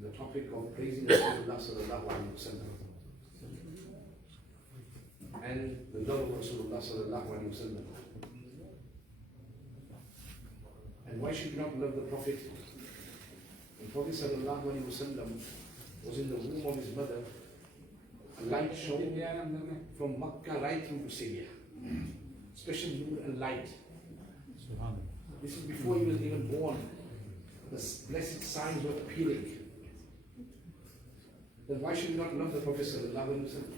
the topic of praising Rasulullah sallallahu alaihi wasallam and the love of Rasulullah sallallahu alaihi wasallam. And why should we not love the Prophet? The Prophet sallallahu alaihi wasallam was in the womb of his mother. A light shone from Makkah right through to Syria. Special nur and light. This is before he was even born. The blessed signs were appearing. Then why should we not love the Prophet sallallahu alaihi wasallam?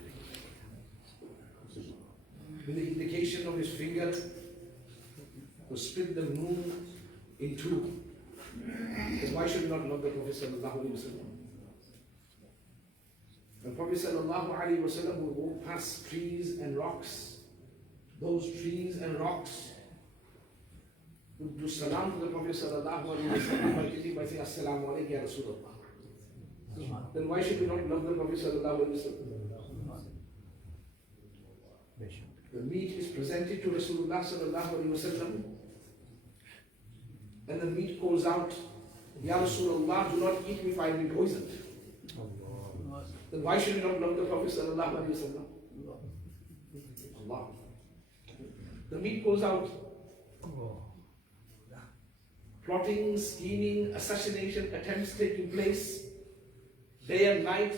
With the indication of his finger to split the moon in two. Then why should we not love the Prophet sallallahu alaihi wasallam? The Prophet sallallahu alaihi wasallam would walk past trees and rocks. Those trees and rocks would do salam to the Prophet sallallahu alaihi wasallam by saying assalamu alaikum ya Rasulullah. Then why should we not love the Prophet sallallahu alaihi wasallam? The meat is presented to Rasulullah sallallahu alaihi wasallam, and the meat calls out, Ya Rasulullah, do not eat me if I will be poisoned. Then why should we not love the Prophet sallallahu alaihi wasallam? Allah. The meat calls out. Plotting, scheming, assassination attempts taking place day and night.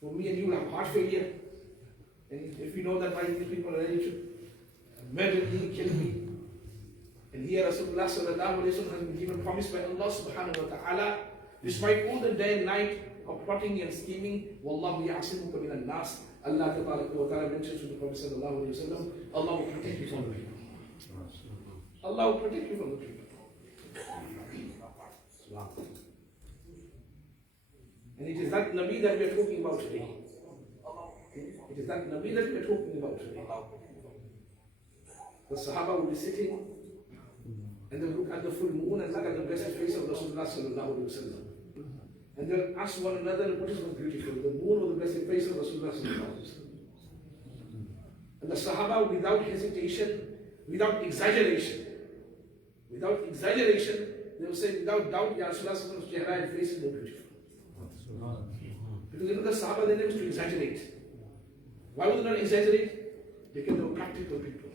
For me and you have heart failure. And if we know that my people are ready to murder me, kill me. And here Rasulullah sallallahu alaihi wasallam has been given promise by Allah subhanahu wa ta'ala, despite all the day and night of plotting and scheming, Wallahu ya'asimuka minan nas. Allah ta'ala mentions to the Prophet sallallahu alaihi wasallam, Allah will protect you from the people. Allah will protect you from the people. And it is that Nabi that we are talking about today. It is that Nabi that we are talking about today. The Sahaba will be sitting and they'll look at the full moon and look at the blessed face of Rasulullah sallallahu alaihi wasallam. And they'll ask one another, what is more beautiful, the moon or the blessed face of Rasulullah sallallahu alaihi wasallam? And the Sahaba, without hesitation, without exaggeration, they will say, without doubt, Ya Rasulullah sallallahu alaihi wasallam's chehra and face is more beautiful. Because the Sahaba, they never used to exaggerate. Why would they not exaggerate? Because they were practical people.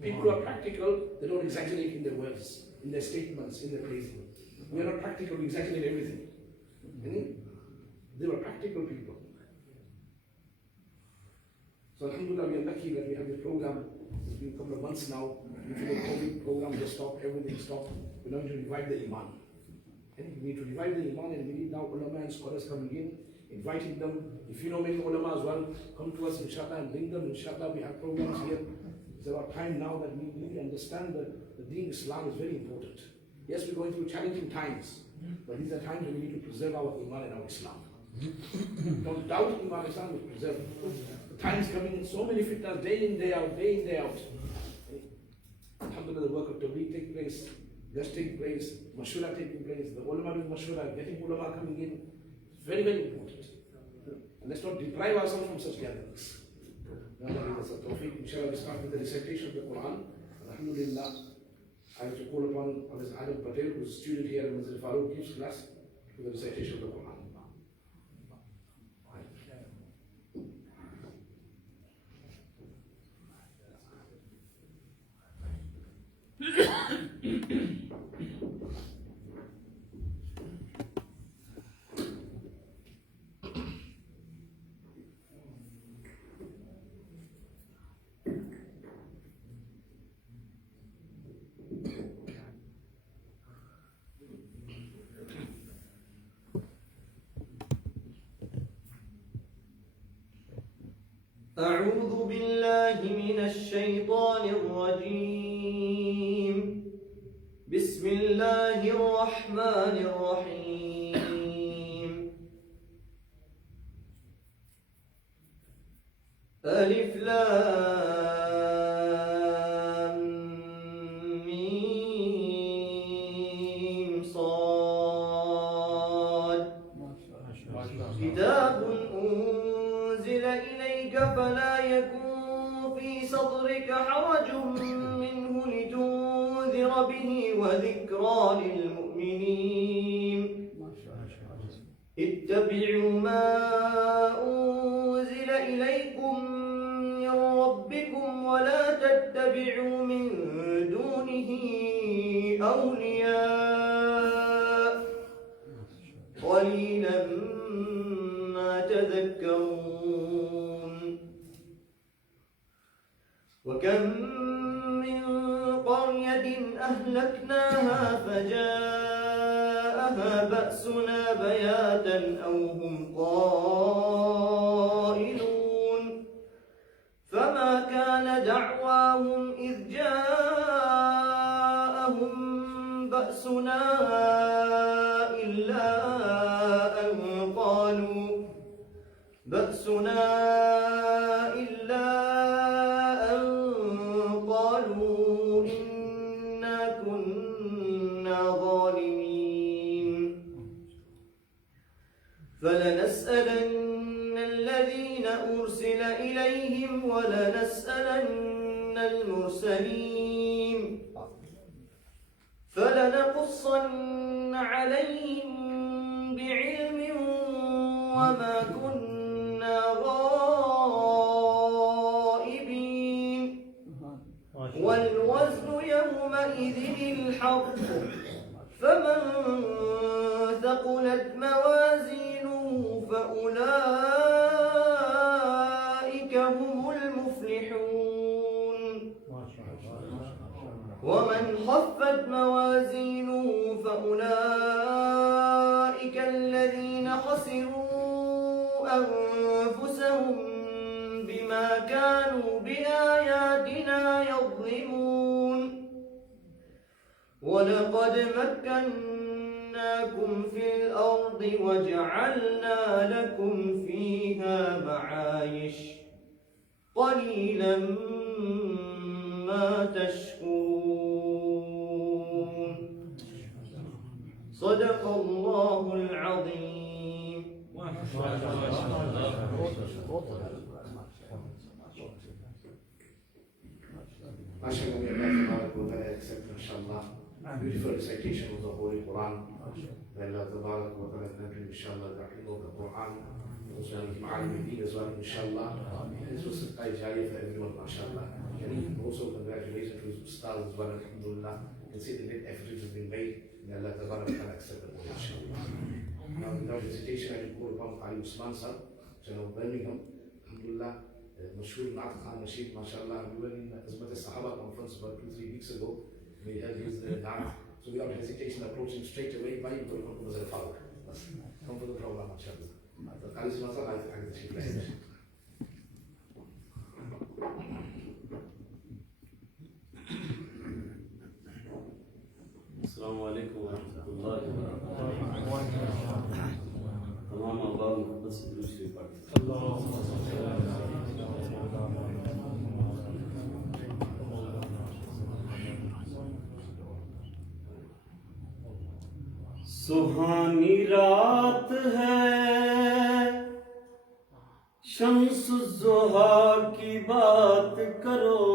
People who are practical, they don't exaggerate in their words, in their statements, in their praising. We are not practical, we exaggerate everything. They were practical people. So alhamdulillah, we are lucky that we have this program. It's been a couple of months now. Due to the COVID program just stopped, everything stopped. We're going to revive the Iman. And we need to revive the Iman, and we need now ulama and scholars coming in, inviting them. If you know many ulama as well, come to us inshallah and bring them. Inshallah, we have programs here. It's about time now that we really understand that the deen Islam is very important. Yes, we're going through challenging times, but these are times when we need to preserve our Iman and our Islam. Don't doubt Iman Islam is preserved. The times coming in, so many fitnas, day in, day out, day in, day out. Alhamdulillah, the work of Tabligh take place, just take place, mashura taking place, the ulama doing mashura, getting ulama coming in. It's very, very important. And let's not deprive ourselves from such gatherings. Inshallah, we start with the recitation of the Quran. Alhamdulillah, I have to call upon Mr. Adam Patel, who is a student here, and Mr. Farooq gives class for the recitation of the Quran. أعوذ بالله من الشيطان الرجيم بسم الله الرحمن الرحيم ألف لام ميم صاد كتاب أنزل إليك فلا يكن في صدرك حرج منه لتنذر به وذكرى للمؤمنين اتبعوا ما أنزل إليكم من ربكم ولا تتبعوا من دونه أولياء قليلا ما تذكرون وكم من قرية أهلكناها فجاءها بأسنا بياتا أو هم قائلون فما كان دعواهم إذ جاءهم بأسنا إلا أن قالوا إنا كنا ظالمين فلنسألن الذين أرسل إليهم ولنسألن المرسلين فلنقصن عليهم بعلم وما كنا غائبين والوزن يومئذ الحق فمن ثقلت موازينه فأولئك هم المفلحون ومن خفت موازينه فأولئك الذين خسروا أنفسهم بما كانوا بآياتنا يظلمون ولقد مكناكم في الأرض وجعلنا لكم فيها معايش قليلا ما تشكرون صدق الله العظيم. MashaAllah, may Allah Tabarak wa Ta'ala accept, inshallah, beautiful recitation of the Holy Quran. May Allah Tabarak wa Ta'ala grant him, inshallah, the hafidh of the Quran. Also, Ma'alim al-Deen as well, inshallah. This was a Jariyah for everyone, mashallah. And also, congratulations to his Ustaz as well, alhamdulillah. And see the great effort has been made. May Allah Tabarak wa Ta'ala accept it, inshallah. Now, without hesitation, I will call upon Ali Usman sir, General Birmingham, alhamdulillah. مشهور نعت خان نشيد ما شاء الله. We were in Azmat al-Sahaba conference about 2-3 weeks ago. We had his na'at. So without hesitation, approach him straight away. Why you going to come to the Farooq? Come for the program, ma sha Allah. Ali Usman sir, I can see you. Assalamu alaikum wa rahmatullahi wa barakatuh. تمام آباد محبت سے درود شریف پڑھتے سبحانی رات ہے شمس الضحیٰ کی بات کرو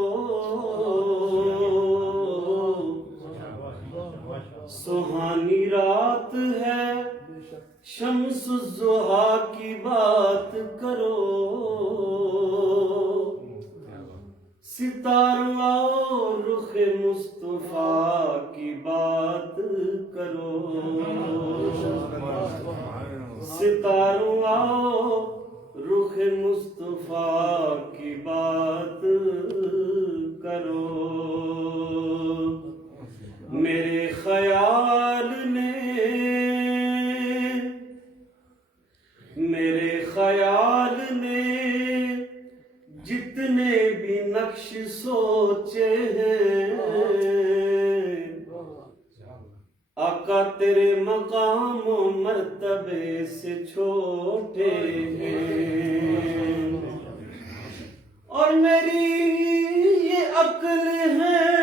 سبحانی رات ہے شمس الضحیٰ کی بات کرو ستاروں آؤ رخ مصطفیٰ کی بات کرو ستاروں آؤ رخ مصطفیٰ کی بات کرو میرے خیال نے جتنے بھی نقش سوچے ہیں آقا تیرے مقام و مرتبے سے چھوٹے ہیں اور میری یہ عقل ہے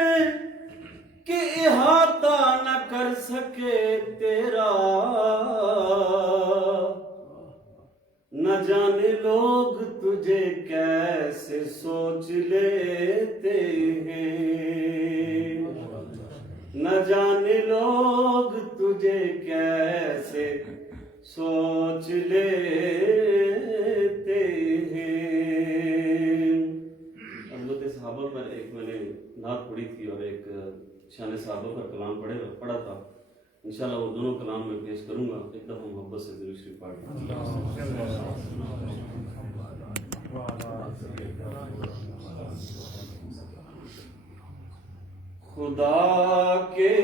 کہ احاطہ نہ کر سکے تیرا نہ جانے لوگ تجھے کیسے سوچ لیتے ہیں نہ جانے لوگ تجھے کیسے سوچ لیتے ہیں. حضرت صحابہ پر ایک میں نے نعت پڑھی تھی اور ایک شان صحابہ پر کلام پڑھا تھا. انشاءاللہ وہ دونوں کلام میں پیش کروں گا. ایک دفعہ محبت سے درود شریف پڑھ. خدا کے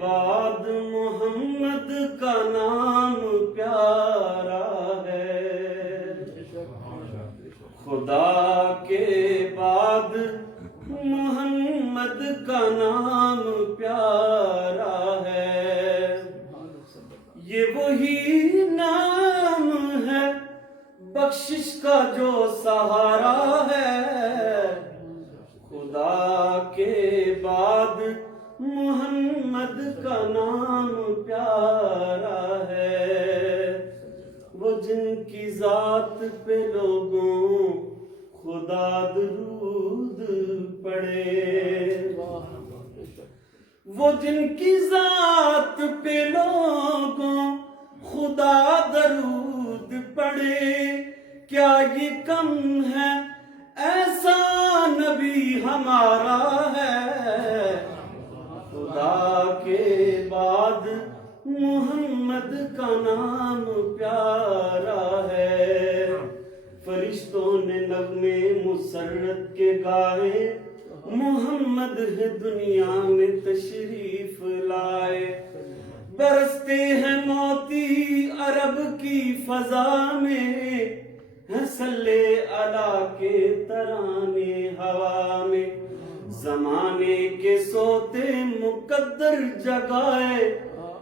بعد محمد کا نام پیارا ہے. خدا کے بعد محمد کا نام پیارا ہے. یہ وہی نام ہے بخشش کا جو سہارا ہے. خدا کے بعد محمد کا نام پیارا ہے. وہ جن کی ذات پہ لوگوں خدا درود پڑے. وہ جن کی ذات پہ لوگوں خدا درود پڑے. کیا یہ کم ہے ایسا نبی ہمارا ہے. خدا کے بعد محمد کا نام پیارا ہے. فرشتوں نے نغمے مسرت کے گائے. محمد ہے دنیا میں تشریف لائے. برستے ہیں موتی عرب کی فضا میں. صلی علی کے ترانے ہوا میں. زمانے کے سوتے مقدر جگائے.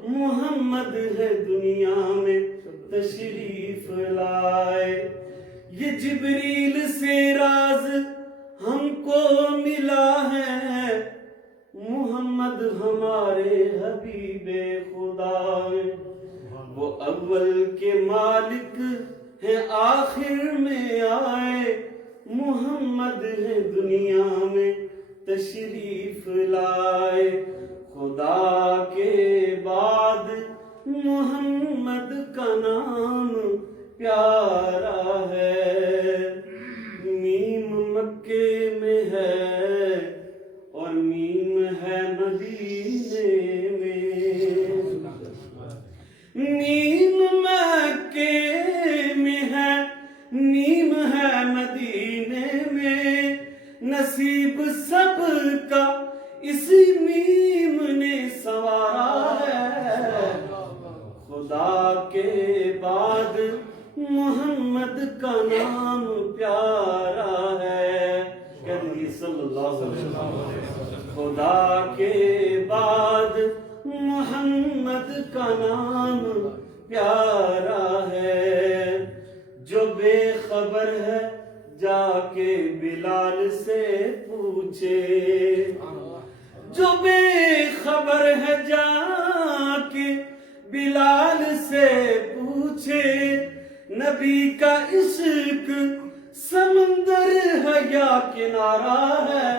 محمد ہے دنیا میں تشریف لائے. یہ جبریل سے راز ہم کو ملا ہے. محمد ہمارے حبیب خدا ہے. وہ اول کے مالک ہے آخر میں آئے. محمد ہے دنیا میں تشریف لائے. خدا کے بعد محمد کا نام پیارا ہے. میم مکے میں ہے اور میم ہے مدینے میں. نیم مکے میں ہے نیم ہے مدینے میں. نصیب سب کا اسی میم نے سوارا ہے. خدا کے بعد محمد کا نام پیارا ہے. کہتے صلی اللہ علیہ وسلم. خدا کے بعد محمد کا نام پیارا ہے. جو بے خبر ہے جا کے بلال سے پوچھے. جو بے خبر ہے جا کے بلال سے پوچھے. نبی کا عشق سمندر ہے یا کنارہ ہے.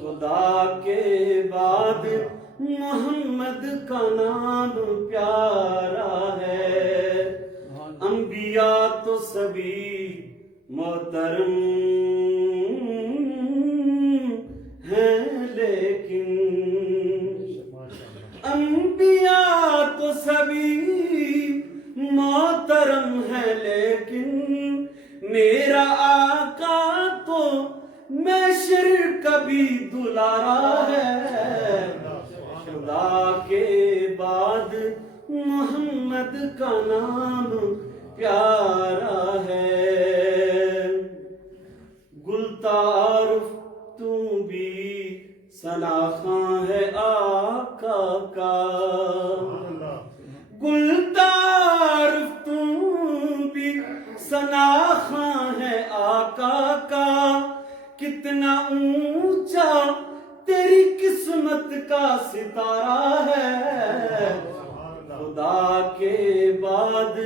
خدا کے بعد محمد کا نام پیارا ہے. انبیاء تو سبھی محترم ہیں لیکن انبیاء تو سبھی محترم ہے لیکن میرا آقا تو محشر کبھی دلارا ہے. خدا کے بعد محمد کا نام پیارا ہے. گل تعارف تو بھی سناخاں ہے آقا کا. گل تعارف تو بھی سناخاں ہے آقا کا. کتنا اونچا تیری قسمت کا ستارہ ہے. خدا کے بعد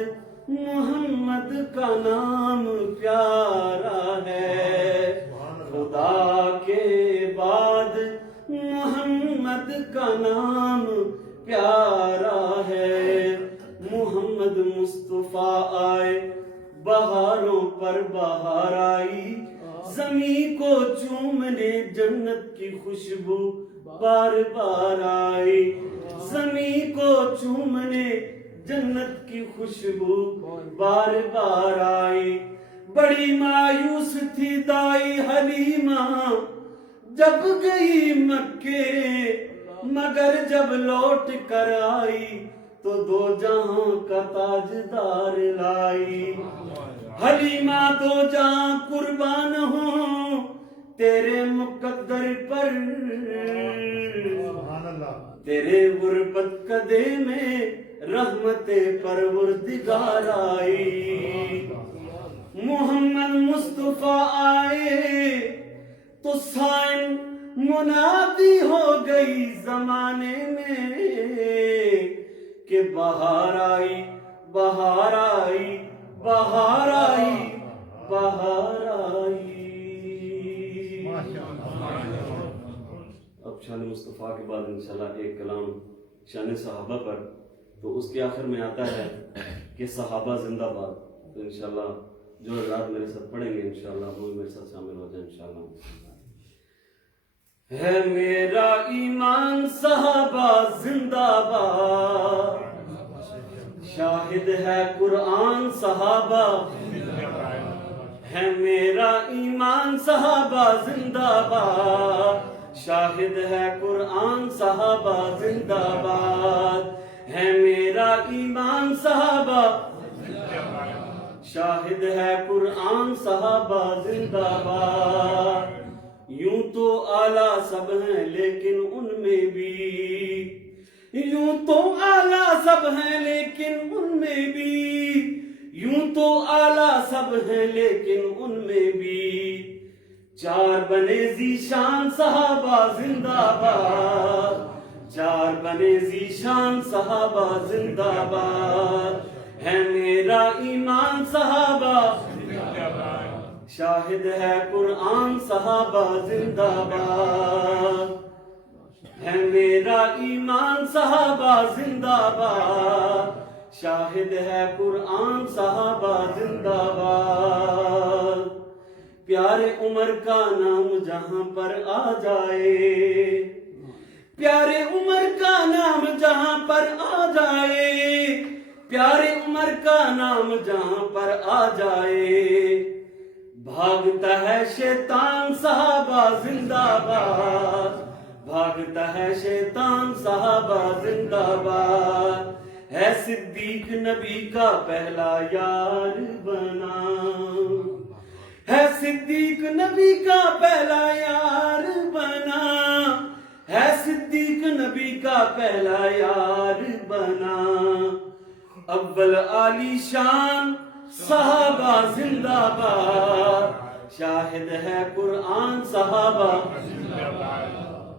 محمد کا نام پیارا ہے. خدا کے بعد محمد کا نام پیارا ہے. محمد مصطفیٰ آئے بہاروں پر بہار آئی زمین کو چومنے جنت کی خوشبو بار بار آئی زمین کو چومنے جنت کی خوشبو بار بار آئی بڑی مایوس تھی دائی حلیمہ جب گئی مکے مگر جب لوٹ کر آئی تو دو جہاں کا تاجدار لائی حلیمہ دو جہاں قربان ہوں تیرے مقدر پر تیرے غربت قدے میں رحمت پروردگار آئی محمد مصطفیٰ آئے تو سائن منادی ہو گئی زمانے میں کہ بہار آئی بہار آئی بہار آئی بہار آئی. اب شان مصطفیٰ کے بعد انشاءاللہ ایک کلام شان صحابہ پر، تو اس کے آخر میں آتا ہے کہ صحابہ زندہ باد. تو انشاءاللہ جو حضرات میرے ساتھ پڑھیں گے انشاءاللہ وہ میرے ساتھ شامل ہو جائیں انشاءاللہ. ہے میرا ایمان صحابہ زندہ باد، شاہد ہے قرآن صحابہ. ہے میرا ایمان صحابہ زندہ باد، شاہد ہے قرآن صحابہ زندہ باد. ہے میرا ایمان صحابہ شاہد ہے قرآن صحابہ زندہ باد. یوں تو اعلیٰ سب ہیں لیکن ان میں بھی، یوں تو اعلیٰ سب ہیں لیکن ان میں بھی، یوں تو اعلیٰ سب ہیں لیکن ان میں بھی چار بنے ذیشان صحابہ زندہ باد. چار بنے ذیشان صحابہ زندہ باد. ہے میرا ایمان صحابہ شاہد ہے قرآن صحابہ زندہ باد. ہے میرا ایمان صحابہ زندہ باد، شاہد ہے قرآن صحابہ زندہ باد. پیارے عمر کا نام جہاں پر آ جائے، پیارے عمر کا نام جہاں پر آ جائے، پیارے عمر کا نام جہاں پر آ جائے بھاگتا ہے شیطان صحابہ زندہ باد. بھاگتا ہے شیطان صحابہ زندہ باد. ہے صدیق نبی کا پہلا یار بنا، ہے صدیق نبی کا پہلا یار بنا، ہے صدیق نبی کا پہلا یار بنا. اول عالی شان صحابہ زندہ باد، شاہد ہے قرآن صحابہ.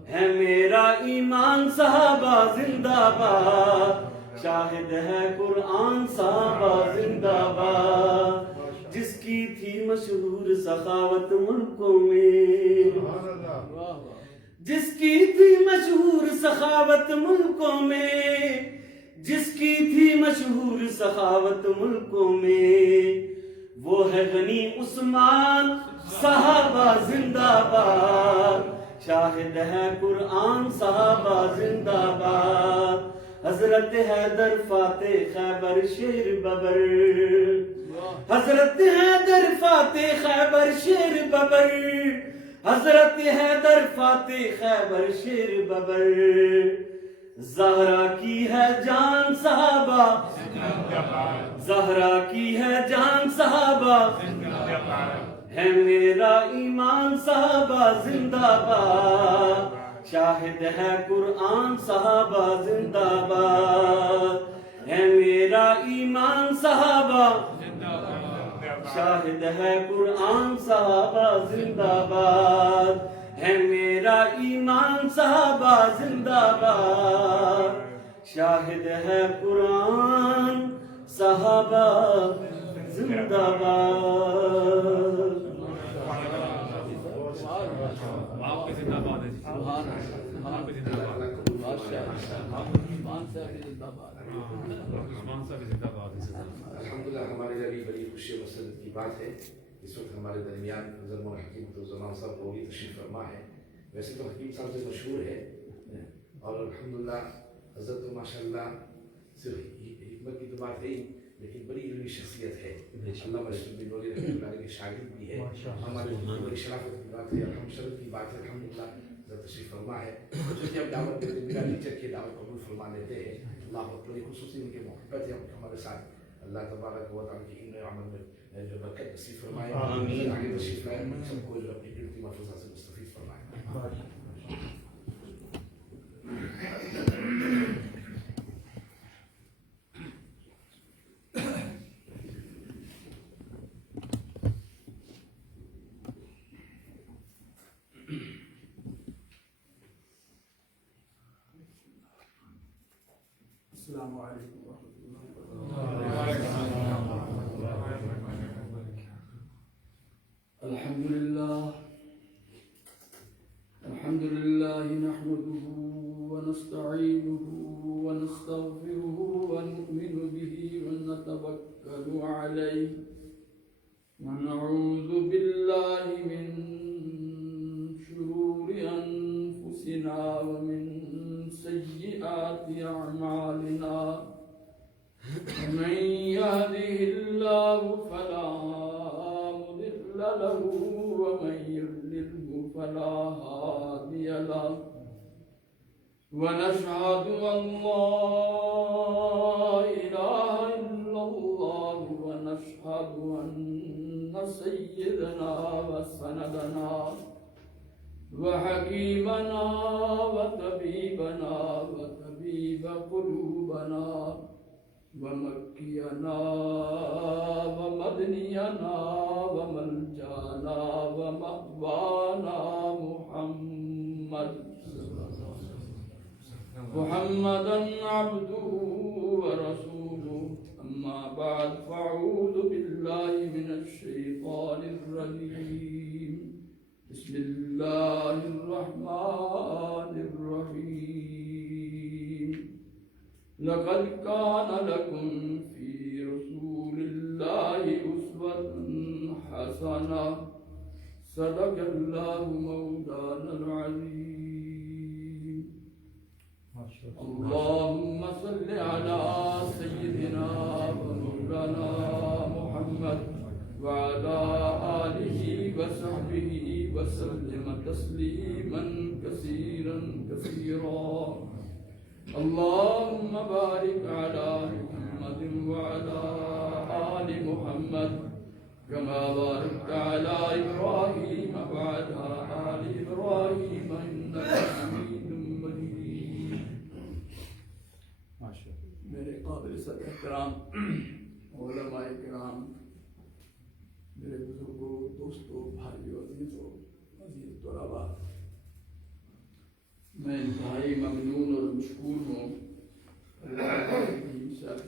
ہے میرا ایمان صحابہ زندہ باد، شاہد ہے قرآن صحابہ زندہ باد. جس کی تھی مشہور سخاوت ملکوں میں، جس کی تھی مشہور سخاوت ملکوں میں، جس کی تھی مشہور سخاوت ملکوں میں وہ ہے غنی عثمان صحابہ زندہ باد. شاہد ہے قرآن صحابہ زندہ باد. حضرت حیدر فاتح خیبر شیر ببر، حضرت حیدر فاتح خیبر شیر ببر، حضرت حیدر فاتح خیبر شیر ببر. زہرا کی ہے جان صحابہ، زہرا کی ہے جان صحابہ. ہے میرا ایمان صحابہ زندہ باد، شاہد ہے قرآن صحابہ زندہ باد. ہے میرا ایمان صحابہ شاہد ہے قرآن صحابہ زندہ باد. ہے میرا ایمان صحابہ زندہ باد، شاہد ہے قرآن صحابہ زندہ باد. آپ کے زندہ باد ہے. عثمان صاحب زندہ باد. الحمدللہ ہمارے لیے بھی بڑی خوشی اور مسرت کی بات ہے اس وقت ہمارے درمیان حضرت مولانا حکیم الزمان صاحب کو بھی تشریف فرما ہے. ویسے تو حکیم صاحب سے مشہور ہے اور الحمدللہ حضرت تو ماشاء اللہ صرف حکمت کی تو بات ہے ہی لیکن بڑی علمی شخصیت ہے. علامہ رشید بن نوری رحمۃ اللہ علیہ کے شاگرد بھی ہے. ہمارے لیے بڑی شرافت کی بات ہے اور شرف کی بات ہے الحمدللہ حضرت تشریف فرما ہے. جو کہ اب دعوت دیتے بنا نیچر کے دعوت قبول فرما لیتے ہیں. اللہ اکبر خصوصی ان کے محبت ہے ہمارے ساتھ. اللہ تبارک و تعالیٰ کی ان عمل میں جو برکت نصیب فرمائے آگے تشریف لائے سب کو جو اپنی قیمتی محفوظات سے مستفید فرمائے. السلام علیکم ورحمۃ اللہ. الحمد لله نحمده ونستعينه ونستغفره ونؤمن به ونتوكل عليه ونعوذ بالله من شرور أنفسنا ومن سيئات أعمالنا من يهده الله فلا مضل له ومن يضلله فلا هادي له ونشهد أن لا إله إلا الله ونشهد أن سيدنا وسندنا وحكيمنا وطبيبنا وطبيب قلوبنا ومكينا ومدنينا وملجانا ومأوانا محمدا عبده ورسوله. أما بعد فأعوذ بالله من الشيطان الرجيم. بسم الله الرحمن الرحيم. لقد كان لكم في رسول الله أسوة حسنة. صدق الله مولانا العظيم. اللهم صل على سيدنا ومولانا محمد وعلى آله وصحبه وسلم تسليما كثيرا كثيرا. اللهم بارك على محمد وعلى آل محمد كما باركت على إبراهيم وعلى آل إبراهيم إنك حميد مجيد. میرے قابل صدر احترام علماء کرام، میرے بزرگوں، دوستوں، بھائیوں، عزیزوں، عزیز طلباء، میں انتہائی ممنون اور مشکور ہوں اللہ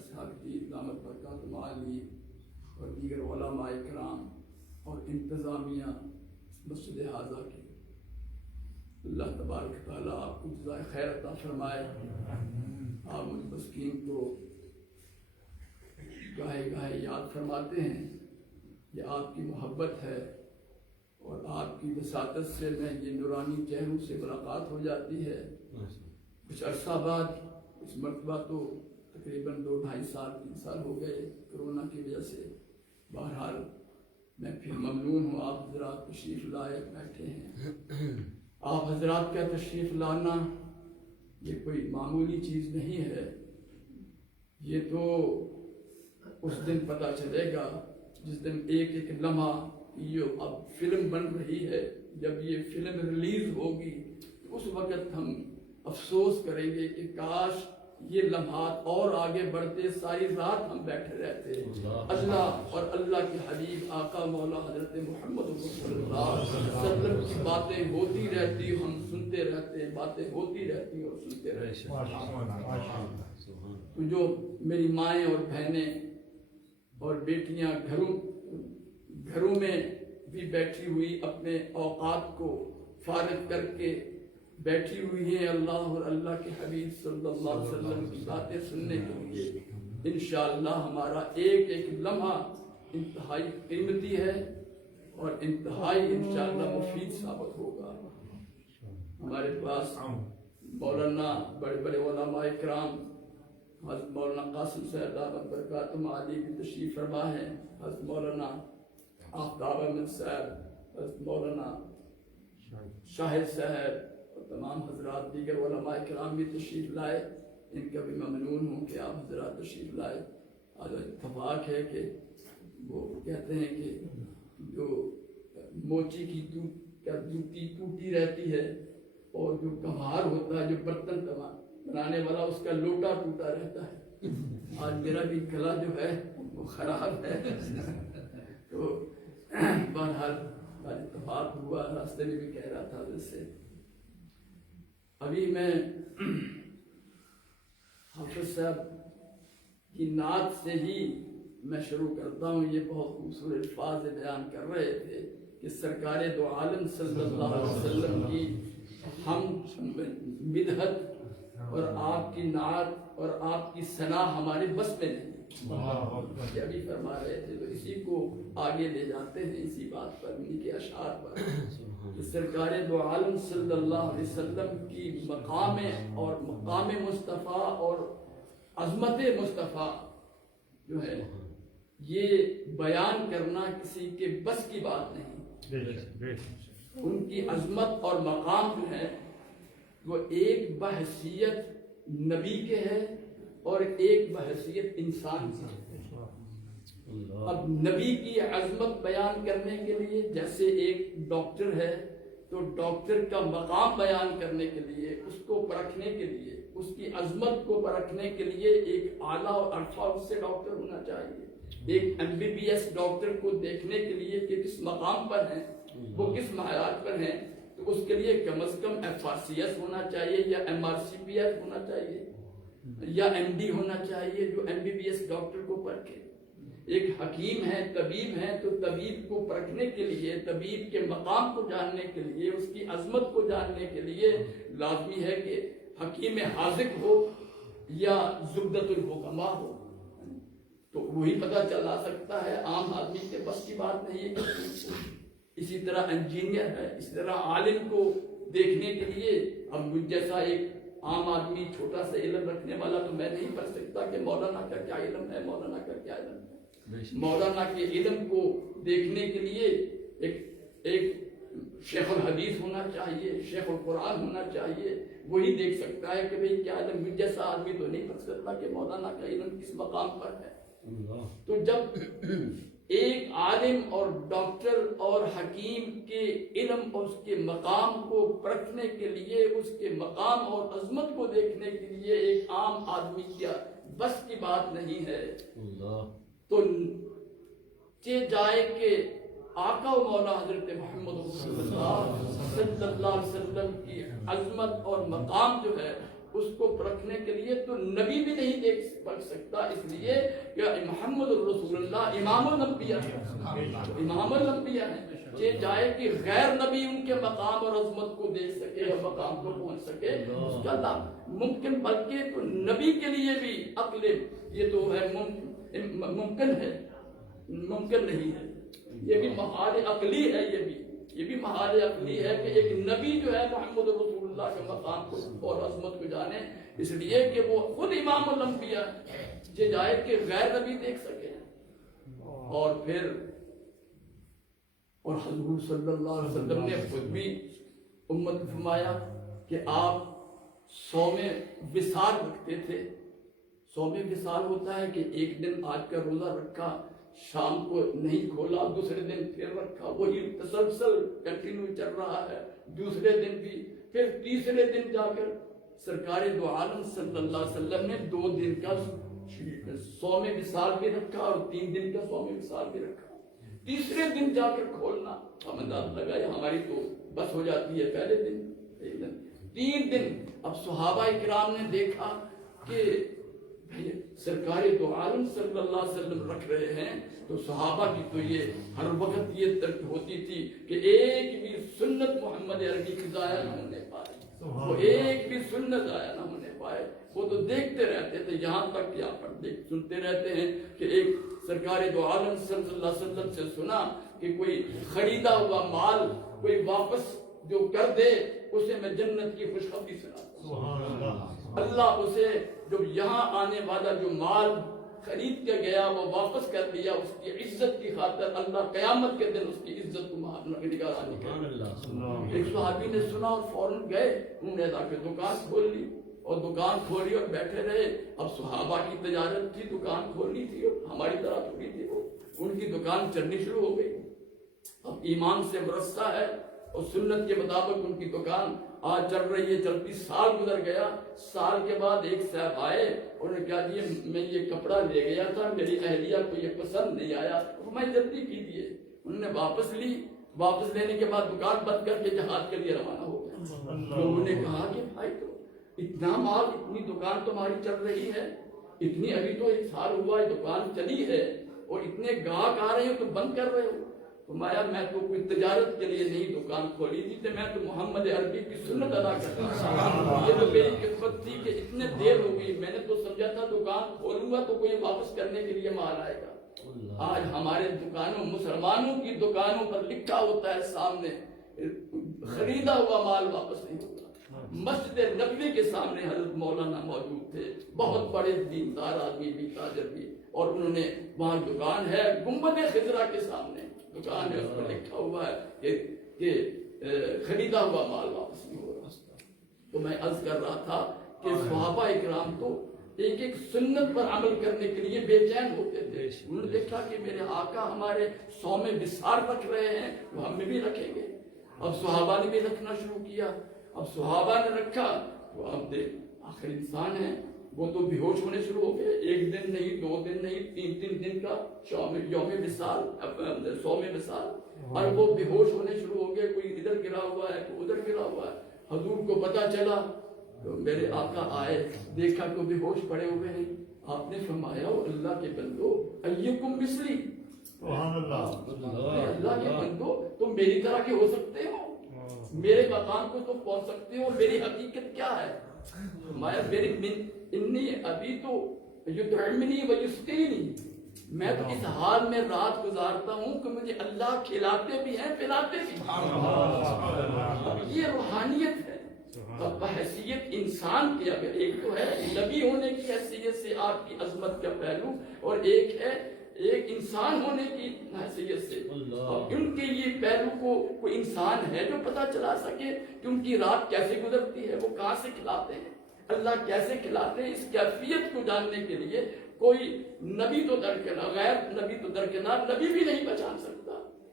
صاحب کی دامت برکات عالی اور دیگر علماء کرام اور انتظامیہ مسجد حاضہ کی. اللہ تبارک تعالیٰ آپ کو جزائے خیر عطا فرمائے. آپ مجھ مسکین کو گاہے گاہے یاد فرماتے ہیں. یہ آپ کی محبت ہے اور آپ کی وساطت سے میں یہ نورانی چہروں سے ملاقات ہو جاتی ہے. کچھ عرصہ بعد اس مرتبہ تو تقریباً 2-2.5 سال 3 سال ہو گئے کرونا کی وجہ سے. بہرحال میں پھر ممنون ہوں آپ حضرات تشریف لائے بیٹھے ہیں. آپ حضرات کا تشریف لانا یہ کوئی معمولی چیز نہیں ہے. یہ تو اس دن پتہ چلے گا جس دن ایک ایک لمحہ یہ اب فلم بن رہی ہے. جب یہ فلم ریلیز ہوگی اس وقت ہم افسوس کریں گے کہ کاش یہ لمحات اور آگے بڑھتے، ساری رات ہم بیٹھے رہتے. اللہ اور اللہ کے حبیب آقا مولا حضرت محمد رسول اللہ صلی اللہ علیہ وسلم کی باتیں ہوتی رہتی، ہم سنتے رہتے، باتیں ہوتی رہتی اور سنتے رہتے. تو جو میری مائیں اور بہنیں اور بیٹیاں گھروں میں بھی بیٹھی ہوئی اپنے اوقات کو فارغ کر کے بیٹھی ہوئی ہیں اللہ اور اللہ کے حبیب صلی اللہ علیہ وسلم کی باتیں سننے کے لیے. انشاءاللہ ہمارا ایک ایک لمحہ انتہائی قیمتی ہے اور انتہائی انشاءاللہ مفید ثابت ہوگا. ہمارے پاس مولانا بڑے بڑے علماء کرام حضرت مولانا قاسم صاحب دامت برکاتہم عالی بھی تشریف فرما ہے، حضرت مولانا آفتاب احمد صاحب، حضرت مولانا شاہد صاحب اور تمام حضرات دیگر علماء کرام بھی تشریف لائے. ان کا بھی ممنون ہوں کہ آپ حضرات تشریف لائے. آج اتفاق ہے کہ وہ کہتے ہیں کہ جو موچی کی جوتی ٹوٹی رہتی ہے اور جو کمہار ہوتا ہے، جو برتن بنانے والا، اس کا لوٹا ٹوٹا رہتا ہے. آج میرا بھی گلا جو ہے وہ خراب ہے. تو بہرحال اتفاق ہوا، راستے میں بھی کہہ رہا تھا. ویسے ابھی میں حافظ صاحب کی نعت سے ہی میں شروع کرتا ہوں. یہ بہت خوبصورت الفاظ بیان کر رہے تھے کہ سرکار دو عالم صلی اللہ علیہ وسلم کی ہم مدحت اور آپ کی نعت اور آپ کی ثنا ہمارے بس میں نہیں. یہ ابھی فرما رہے تھے، تو اسی کو آگے لے جاتے ہیں اسی بات پر، انہی کے اشعار پر، کہ سرکار دو عالم صلی اللہ علیہ وسلم کی مقام اور مقام مصطفیٰ اور عظمت مصطفیٰ جو ہے یہ بیان کرنا کسی کے بس کی بات نہیں. ان کی عظمت اور مقام جو ہے وہ ایک بحیثیت نبی کے ہے اور ایک بحیثیت انسان کی ہے. اب نبی کی عظمت بیان کرنے کے لیے جیسے ایک ڈاکٹر ہے تو ڈاکٹر کا مقام بیان کرنے کے لیے، اس کو پرکھنے کے لیے، اس کی عظمت کو پرکھنے کے لیے ایک اعلیٰ اور عرفہ اس سے ڈاکٹر ہونا چاہیے. ایک MBBS ڈاکٹر کو دیکھنے کے لیے کہ کس مقام پر ہیں، وہ کس معیار پر ہیں، تو اس کے لیے کم از کم FRCS ہونا چاہیے یا MRCPS ہونا چاہیے یا MD ہونا چاہیے جو MBBS ڈاکٹر کو پرکھے. ایک حکیم ہے، طبیب ہے، تو طبیب کو پرکھنے کے لیے، طبیب کے مقام کو جاننے کے لیے، اس کی عظمت کو جاننے کے لیے لازمی ہے کہ حکیم حاذق ہو یا زبدۃ الحکماء ہو. تو وہی پتہ چلا سکتا ہے، عام آدمی کے بس کی بات نہیں ہے کہ اسی طرح انجینئر ہے، اسی طرح عالم کو دیکھنے کے لیے اب مجھ جیسا ایک عام آدمی چھوٹا سا علم رکھنے والا تو میں نہیں پڑھ سکتا کہ مولانا کا کیا علم ہے، مولانا کا کیا علم ہے. مولانا کے علم کو دیکھنے کے لیے ایک شیخ الحدیث ہونا چاہیے، شیخ القرآن ہونا چاہیے. وہی دیکھ سکتا ہے کہ بھئی کیا علم. مجھ جیسا آدمی تو نہیں پڑھ سکتا کہ مولانا کا علم کس مقام پر ہے. تو جب ایک عالم اور ڈاکٹر اور حکیم کے علم اور اس کے مقام کو پرکھنے کے لیے، اس کے مقام اور عظمت کو دیکھنے کے لیے ایک عام آدمی کیا بس کی بات نہیں ہے. تو جائے کہ آقا و مولا حضرت محمد رسول اللہ صلی اللہ علیہ وسلم کی عظمت اور مقام جو ہے اس کو پرکھنے کے لیے تو نبی بھی نہیں دیکھ پرکھ سکتا، اس لیے کہ محمد رسول اللہ امام الانبیاء ہے، امام الانبیاء ہے. جائے کہ غیر نبی ان کے مقام اور عظمت کو دیکھ سکے اور مقام کو پہنچ سکے اس کا ممکن، بلکہ تو نبی کے لیے بھی عقل یہ تو ہے ممکن ہے، ممکن نہیں ہے. یہ بھی محال عقلی ہے، یہ بھی محال عقلی ہے کہ ایک نبی جو ہے محمد رسول اللہ کے مقام کو اور عظمت کو جانے، اس لیے کہ وہ خود امام الانبیاء ہے. جائے کہ غیر نبی دیکھ سکے. اور پھر اور حضور صلی اللہ علیہ وسلم نے خود بھی امت فرمایا کہ آپ صوم وصال رکھتے تھے. صوم وصال ہوتا ہے کہ ایک دن آج کا روزہ رکھا، شام کو نہیں کھولا، دوسرے دن پھر رکھا، وہی تسلسل کنٹینیو چل رہا ہے. دوسرے دن بھی، پھر تیسرے دن جا کر سرکار دو عالم صلی اللہ علیہ وسلم نے 2 دن کا صوم وصال بھی رکھا اور 3 دن کا صوم وصال بھی رکھا. تیسرے دن جا کر کھولنا انداز لگایا، ہماری تو بس ہو جاتی ہے پہلے دن. 3 دن. اب صحابہ اکرام نے دیکھا کہ سرکار دو عالم صلی اللہ علیہ وسلم رکھ رہے ہیں تو صحابہ کی تو یہ ہر وقت یہ ترک ہوتی تھی کہ ایک بھی سنت محمد عربی کی ضائع نہ ہونے پائے. وہ ایک بھی سنت آیا نہ ہونے پائے. وہ تو دیکھتے رہتے تھے, یہاں تک کہ آپ سنتے رہتے ہیں کہ ایک سرکار دو عالم صلی اللہ علیہ وسلم سے سنا کہ کوئی خریدا ہوا مال کوئی واپس جو کر دے اسے میں جنت کی خوشخبری سناتا ہوں. اللہ اسے جو یہاں آنے والا جو مال خرید کے گیا وہ واپس کر دیا, اس کی عزت کی خاطر اللہ قیامت کے دن اس کی عزت کو نگرانی کرے. ایک صحابی نے سنا اور فوراً گئے, انہوں نے جا کے دکان کھول لی اور دکان کھولی اور بیٹھے رہے. اب صحابہ کی تجارت تھی, دکان کھولنی تھی, ہماری طرح تھوڑی تھی, وہ ان کی دکان چلنی شروع ہو گئی. اب ایمان سے مرصع ہے اور سنت کے مطابق ان کی دکان آج چل رہی ہے. چلتی سال گزر گیا, سال کے بعد ایک صاحب آئے, انہوں نے کہا دیے میں یہ کپڑا لے گیا تھا, میری اہلیہ کو یہ پسند نہیں آیا, میں جلدی کیجیے. انہوں نے واپس لی, واپس لینے کے بعد دکان بند کر کے جہاد کے لیے روانہ ہو گئے. لوگوں نے کہا کہ بھائی تو اتنا مال, اتنی دکان تمہاری چل رہی ہے, اتنی ابھی تو ایک سال ہوا ہے دکان چلی ہے اور اتنے گاہک آ رہے ہیں تو بند کر رہے ہو. فرمایا میں تو کوئی تجارت کے لیے نہیں دکان کھولی تھی, میں تو محمد عربی کی سنت ادا کرتا تھا. یہ تو میری قسمت تھی کہ اتنے دیر ہو گئی, میں نے تو سمجھا تھا دکان کھولوں گا تو کوئی واپس کرنے کے لیے مال آئے گا. آج ہمارے دکانوں, مسلمانوں کی دکانوں پر لکھا ہوتا ہے سامنے خریدا ہوا مال واپس نہیں ہوتا. مسجد نبوی کے سامنے حضرت مولانا موجود تھے, بہت بڑے دیندار آدمی بھی, تاجر بھی, اور انہوں نے وہاں دکان ہے گنبد خضرا کے سامنے دکان ہے, اس پر لکھا ہوا ہے کہ خریدا ہوا مال واپس نہیں ہو رہا. تو میں عرض کر رہا تھا کہ صحابہ اکرام تو ایک ایک سنت پر عمل کرنے کے لیے بے چین ہوتے تھے. انہوں نے دیکھا کہ میرے آقا ہمارے صوم بسار رکھ رہے ہیں, وہ ہم بھی رکھیں گے. اب صحابہ نے بھی رکھنا شروع کیا. اب صحابہ نے رکھا تو اب دیکھ آخر انسان ہے, وہ تو بے ہوش ہونے شروع ہو گئے. ایک دن نہیں, 2 دن نہیں, 3 دن کا یوم وصال, صوم وصال, اور وہ بے ہوش ہونے شروع ہو گئے. کوئی ادھر گرا ہوا ہے, کوئی ادھر گرا ہوا ہے. حضور کو پتا چلا تو میرے آقا آئے, دیکھا کہ بے ہوش پڑے ہوئے ہیں. آپ نے فرمایا اللہ کے بندو ایکم مثلی, اللہ کے بندو تم میری طرح کے ہو سکتے ہو, میرے مقام کو تم پہنچ سکتے ہو, میری حقیقت کیا ہے. انی ابھی تو یطعمنی و یسقینی, میں تو اس حال میں رات گزارتا ہوں کہ مجھے اللہ کھلاتے بھی ہیں پلاتے بھی ہیں. یہ روحانیت ہے. اب بحیثیت انسان کی, اگر ایک تو ہے نبی ہونے کی حیثیت سے آپ کی عظمت کا پہلو, اور ایک ہے ایک انسان ہونے کی حیثیت سے. اب ان کے یہ پہلو کو کوئی انسان ہے جو پتا چلا سکے کہ ان کی رات کیسے گزرتی ہے, وہ کہاں سے کھلاتے ہیں, اللہ کیسے کھلاتے ہیں, اس کیفیت کو جاننے کے لیے کوئی نبی تو درکنار, غیر نبی تو درکنار, نبی بھی نہیں پہچان سکتا.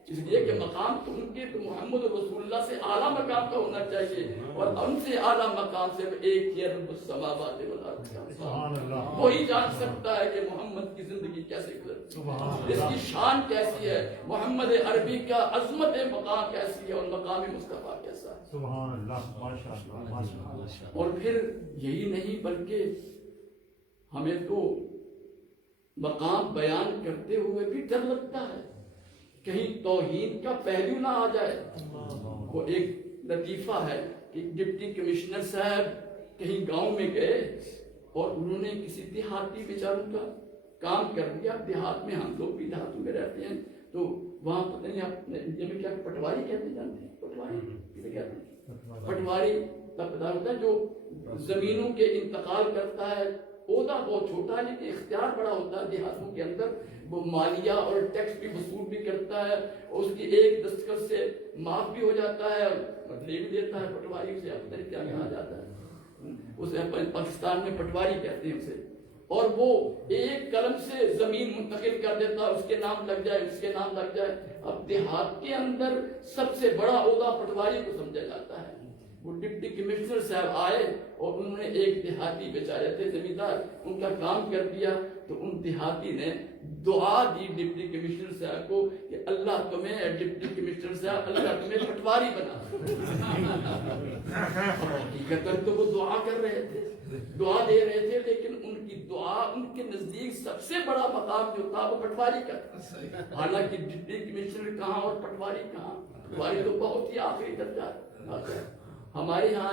اس لیے کہ مقام تو ان کے تو محمد رسول اللہ سے اعلیٰ مقام کا ہونا چاہیے, اور ان سے اعلیٰ مقام سے ایک ہی رب السماوات والارض, وہی جان سکتا ہے کہ محمد کی زندگی کیسے گزرتی ہے, اس کی شان کیسی ہے, محمد عربی کا عظمت مقام کیسی ہے, اور مقام مصطفیٰ کیسا ہے. سبحان اللہ, ماشاءاللہ. اور پھر یہی نہیں بلکہ ہمیں تو مقام بیان کرتے ہوئے بھی ڈر لگتا ہے کہیں توہین کا پہلو نہ آ جائے. وہ ایک لطیفہ ہے کہ ڈپٹی کمشنر صاحب کہیں گاؤں میں گئے اور انہوں نے کسی دیہاتی بیچاروں کا کام کر دیا. دیہات میں ہم لوگ بھی دیہاتوں میں رہتے ہیں تو وہاں پتہ نہیں آپ انڈیا میں کیا پٹواری کہتے جانتے ہیں, پٹواری کسے کہتے ہیں, پٹواری کا پتا ہوتا ہے جو زمینوں کے انتقال کرتا ہے. عہدہ بہت چھوٹا ہے لیکن اختیار بڑا ہوتا ہے دیہاتوں کے اندر. وہ مالیہ اور ٹیکس بھی وصول بھی کرتا ہے, اس کی ایک دستخط سے معاف بھی ہو جاتا ہے اور لے بھی دیتا ہے. پٹواری سے آپ کیا کہا جاتا ہے, اسے پاکستان میں پٹواری کہتے ہیں اسے. اور وہ ایک قلم سے زمین منتقل کر دیتا ہے, اس کے نام لگ جائے, اس کے نام لگ جائے. اب دیہات کے اندر سب سے بڑا عہدہ پٹواری کو سمجھا جاتا ہے. وہ ڈپٹی کمشنر صاحب آئے اور انہوں نے ایک دیہاتی بیچارے تھے زمیندار, ان کا کام کر دیا. تو ان دیہاتی نے دعا دی ڈپٹی کمشنر صاحب کو کہ اللہ تمہیں, ڈپٹی کمشنر صاحب اللہ تمہیں پٹواری بنا. حقیقت تو وہ دعا کر رہے تھے, دعا دے رہے تھے, لیکن ان کی دعا ان کے نزدیک سب سے بڑا مقام جو تھا وہ پٹواری کا تھا. حالانکہ ڈپٹی کمشنر کہاں اور پٹواری کہاں, پٹواری تو بہت ہی آخری درجہ ہے. ہمارے یہاں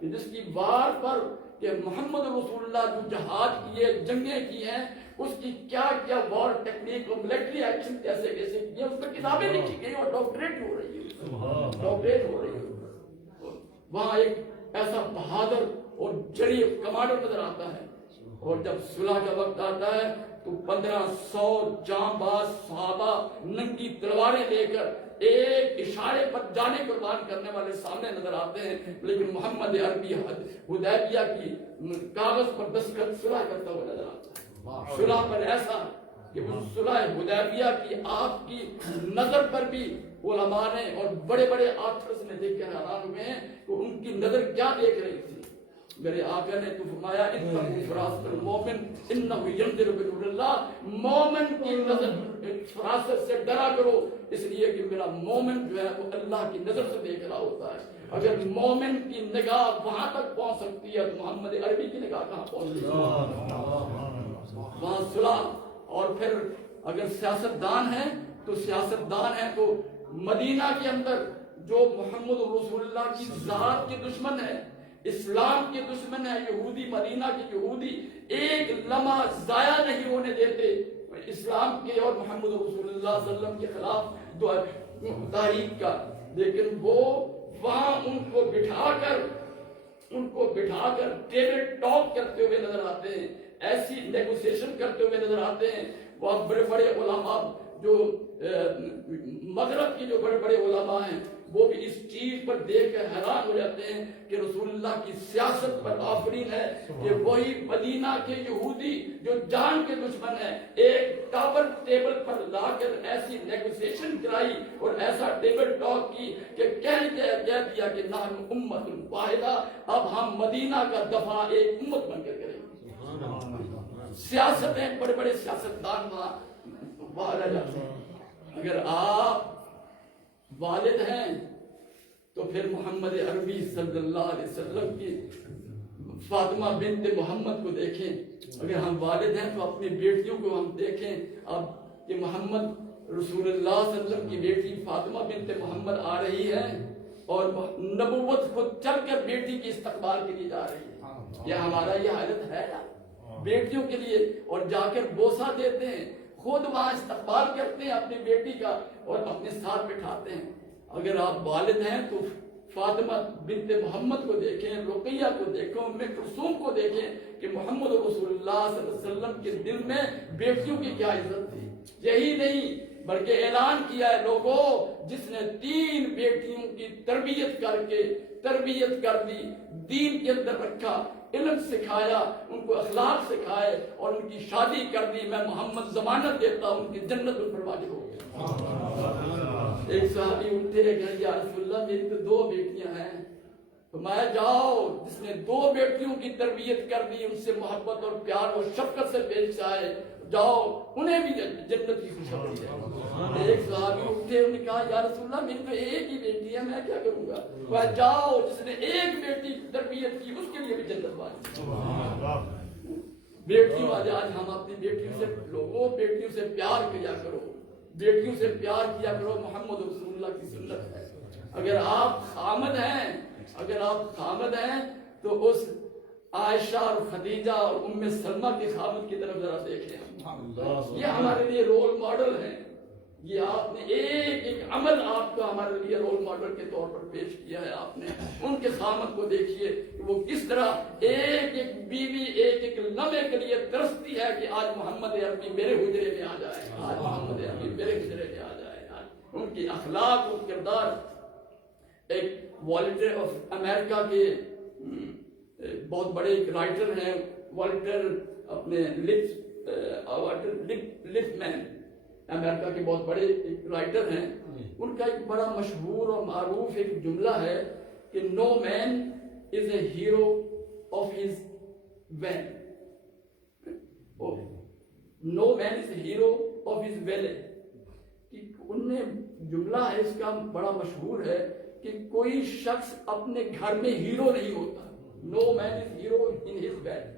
کہ جس کی وار پر کہ محمد رسول اللہ جو جہاد کیے جنگیں کی ہیں اس کی کیا کیا وار ٹیکنیک اور ملٹری ایکشن کیسے کیسے کیے اس پر کتابیں لکھی گئی اور ڈاکٹریٹ ہو رہی ہے وہاں ایک ایسا بہادر اور جری کمانڈر نظر آتا ہے اور جب صلح کا وقت آتا ہے تو 1500 جاں باز صحابہ ننگی تلواریں لے کر ایک اشارے پر جانے قربان کرنے والے سامنے نظر آتے ہیں، لیکن محمد عربی حدیبیہ کی کاغذ پر دستخط صلح کرتا ہوا نظر آتا ہے، صلح پر ایسا کہ اس صلح حدیبیہ کی آپ کی نظر پر بھی علماء نے اور بڑے بڑے آتھرز نے دیکھ کر حیران ہوئے ہیں کہ ان کی نظر کیا دیکھ رہی تھی۔ میرے آقا نے تو فرمایا اتقوا فراست المومن انہ ینظر بنور اللہ، مومن کی نظر فراست سے ڈرا کرو اس لیے کہ میرا مومن جو ہے وہ اللہ کی نظر سے دیکھ رہا ہوتا ہے۔ اگر مومن کی نگاہ وہاں تک پہنچ سکتی ہے تو محمد عربی کی نگاہ کہاں پہنچ سکتی ہے؟ وہاں صلح، اور پھر اگر سیاستدان ہیں تو سیاستدان ہیں تو مدینہ کے اندر جو محمد رسول اللہ کی ذات کے دشمن ہے، اسلام کے دشمن ہے، یہودی، مدینہ کے یہودی ایک لمحہ ضائع نہیں ہونے دیتے اسلام کے اور محمد رسول اللہ صلی اللہ علیہ وسلم کے خلاف تحریک کا، لیکن وہ وہاں ان کو بٹھا کر ٹیبل ٹاک کرتے ہوئے نظر آتے ہیں، ایسی نیگوسیشن کرتے ہوئے نظر آتے ہیں۔ وہ بڑے بڑے علماء جو مغرب کے جو بڑے بڑے علماء ہیں وہ بھی اس چیز پر دیکھ کر حیران ہو جاتے ہیں کہ رسول اللہ کی سیاست پر آفرین ہے کہ وہی مدینہ کے یہودی جو جان کے دشمن ہے ایک ٹاور ٹیبل پر لا کر ایسی نیگوسیشن کرائی اور ایسا ٹیبل ٹاک کی کہ کہہ دیا کہ نحن امت واحدہ، اب ہم مدینہ کا دفاع ایک امت بن کر کریں گے۔ سیاستیں بڑے بڑے سیاستدان وہاں رہ جاتے ہیں۔ اگر آپ والد ہیں تو پھر محمد عربی صلی اللہ علیہ وسلم کی فاطمہ بنت محمد کو دیکھیں۔ اگر ہم والد ہیں تو اپنی بیٹیوں کو ہم دیکھیں۔ اب کہ محمد رسول اللہ صلی اللہ علیہ وسلم کی بیٹی فاطمہ بنت محمد آ رہی ہے اور نبوت خود چل کر بیٹی کی استقبال کے لیے جا رہی ہے۔ یہ ہمارا یہ حالت ہے بیٹیوں کے لیے، اور جا کر بوسہ دیتے ہیں، خود وہاں استقبال کرتے ہیں اپنی بیٹی کا اور اپنے ساتھ بٹھاتے ہیں۔ اگر آپ والد ہیں تو فاطمہ بنت محمد کو دیکھیں، رقیہ کو دیکھیں، ام کلثوم کو دیکھیں کہ محمد رسول اللہ صلی اللہ علیہ وسلم کے دل میں بیٹیوں کی کیا عزت تھی۔ یہی نہیں بلکہ اعلان کیا ہے، لوگوں جس نے 3 بیٹیوں کی تربیت کر دی، دین کے اندر رکھا، علم سکھایا، ان کو اخلاق سکھائے اور ان کی شادی کر دی، میں محمد ضمانت دیتا ہوں ان کی جنت ان پر واجب ہو گئی۔ ایک صحابی اٹھے کہ یا رسول اللہ میری تو 2 بیٹیاں ہیں۔ فرمایا جاؤ جس نے 2 بیٹیوں کی تربیت کر دی، ان سے محبت اور پیار اور شفقت سے پیش آئے، جاؤ انہیں بھی جنت کی خوشخبری ہے۔ ایک صحابی اٹھے، انہوں نے کہا یا رسول اللہ میری تو ایک ہی بیٹی ہے، میں کیا کروں گا؟ وہ جاؤ جس نے ایک بیٹی کی تربیت کی اس کے لیے بھی جنت واجب۔ بیٹیوں آج ہم اپنی بیٹیوں سے، لوگوں بیٹیوں سے پیار کیا کرو، بیٹیوں سے پیار کیا کرو، محمد رسول اللہ کی سنت ہے۔ اگر آپ خامد ہیں تو اس عائشہ اور خدیجہ اور ام سلمہ کی خامد کی طرف ذرا دیکھیں۔ یہ ہمارے لیے رول ماڈل ہیں، یہ آپ نے ایک ایک عمل آپ کو ہمارے لیے رول ماڈل کے طور پر پیش کیا ہے۔ آپ نے ان کے خامد کو دیکھیے کہ وہ کس طرح ایک ایک بیوی ایک ایک لمحے کے لیے ترستی ہے کہ آج محمد عربی میرے حجرے میں آ جائے، آج محمد عربی میرے حجرے میں آ جائے۔ ان کی اخلاق اور کردار۔ ایک والٹر آف امریکہ کے بہت بڑے ایک رائٹر ہیں، والٹر اپنے لپ مین، امریکہ کے بہت بڑے ایک رائٹر ہیں۔ ان کا ایک بڑا مشہور اور معروف ایک جملہ ہے کہ no man is a hero of his vain, no man is a hero of his valet. ان نے جملہ ہے اس کا بڑا مشہور ہے کہ کوئی شخص اپنے گھر میں ہیرو نہیں ہوتا، نو man is hero in his ویلے۔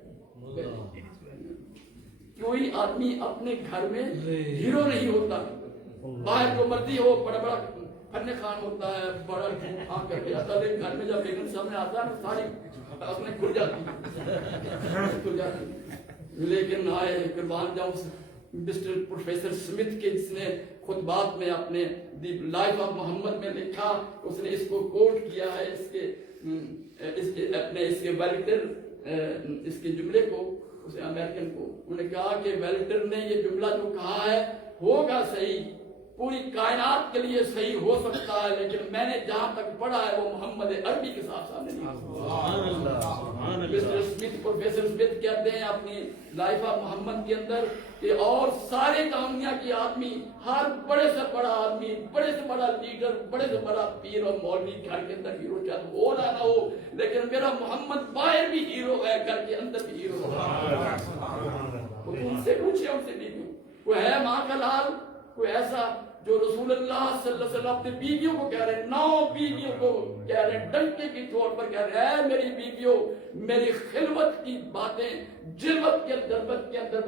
کوئی آدمی اپنے گھر میں ہیرو نہیں ہوتا، باہر جو مرضی ہو، بڑا بڑا فن خان ہوتا ہے بڑا ہاں کر کے آتا ہے، گھر میں جب بیگم سامنے آتا ہے نا ساری اپنے کھل جاتی لیکن آئے قربان جاؤں مسٹر پروفیسر سمتھ کے جس نے خطبات میں اپنے دی لائف آف محمد میں لکھا، اس نے اس کو کوٹ کیا ہے، اس کے ویلٹر اس کے جملے کو، اس امریکن کو انہوں نے کہا کہ ویلٹر نے یہ جملہ جو کہا ہے ہوگا صحیح، پوری کائنات کے لیے صحیح ہو سکتا ہے، لیکن میں نے جہاں تک پڑھا ہے وہ محمد عربی کے ساتھ سامنے نہیں۔ مسٹر سمتھ پروفیسر سمتھ کہتے ہیں اپنی لائف آف محمد کے اندر کہ اور سارے دنیا کے آدمی، ہر بڑے سے بڑا آدمی، بڑے سے بڑا لیڈر، بڑے سے بڑا پیر اور مولوی گھر کے اندر ہیرو چاہے ہو نہ ہو، لیکن میرا محمد باہر بھی ہیرو ہے، گھر کے اندر بھی ہیرو ہے۔ تو ان سے پوچھے، ان سے بھی کوئی ہے ماں کا لال، کوئی ایسا جو رسول اللہ صلی اللہ علیہ وسلم اپنے بیویوں کو کہہ رہے ہیں، 9 بیویوں کو کہہ رہے ہیں، ڈنکے کی طور پر کہہ رہے ہیں میری بیویوں میری خلوت کی باتیں جلوت کے اندر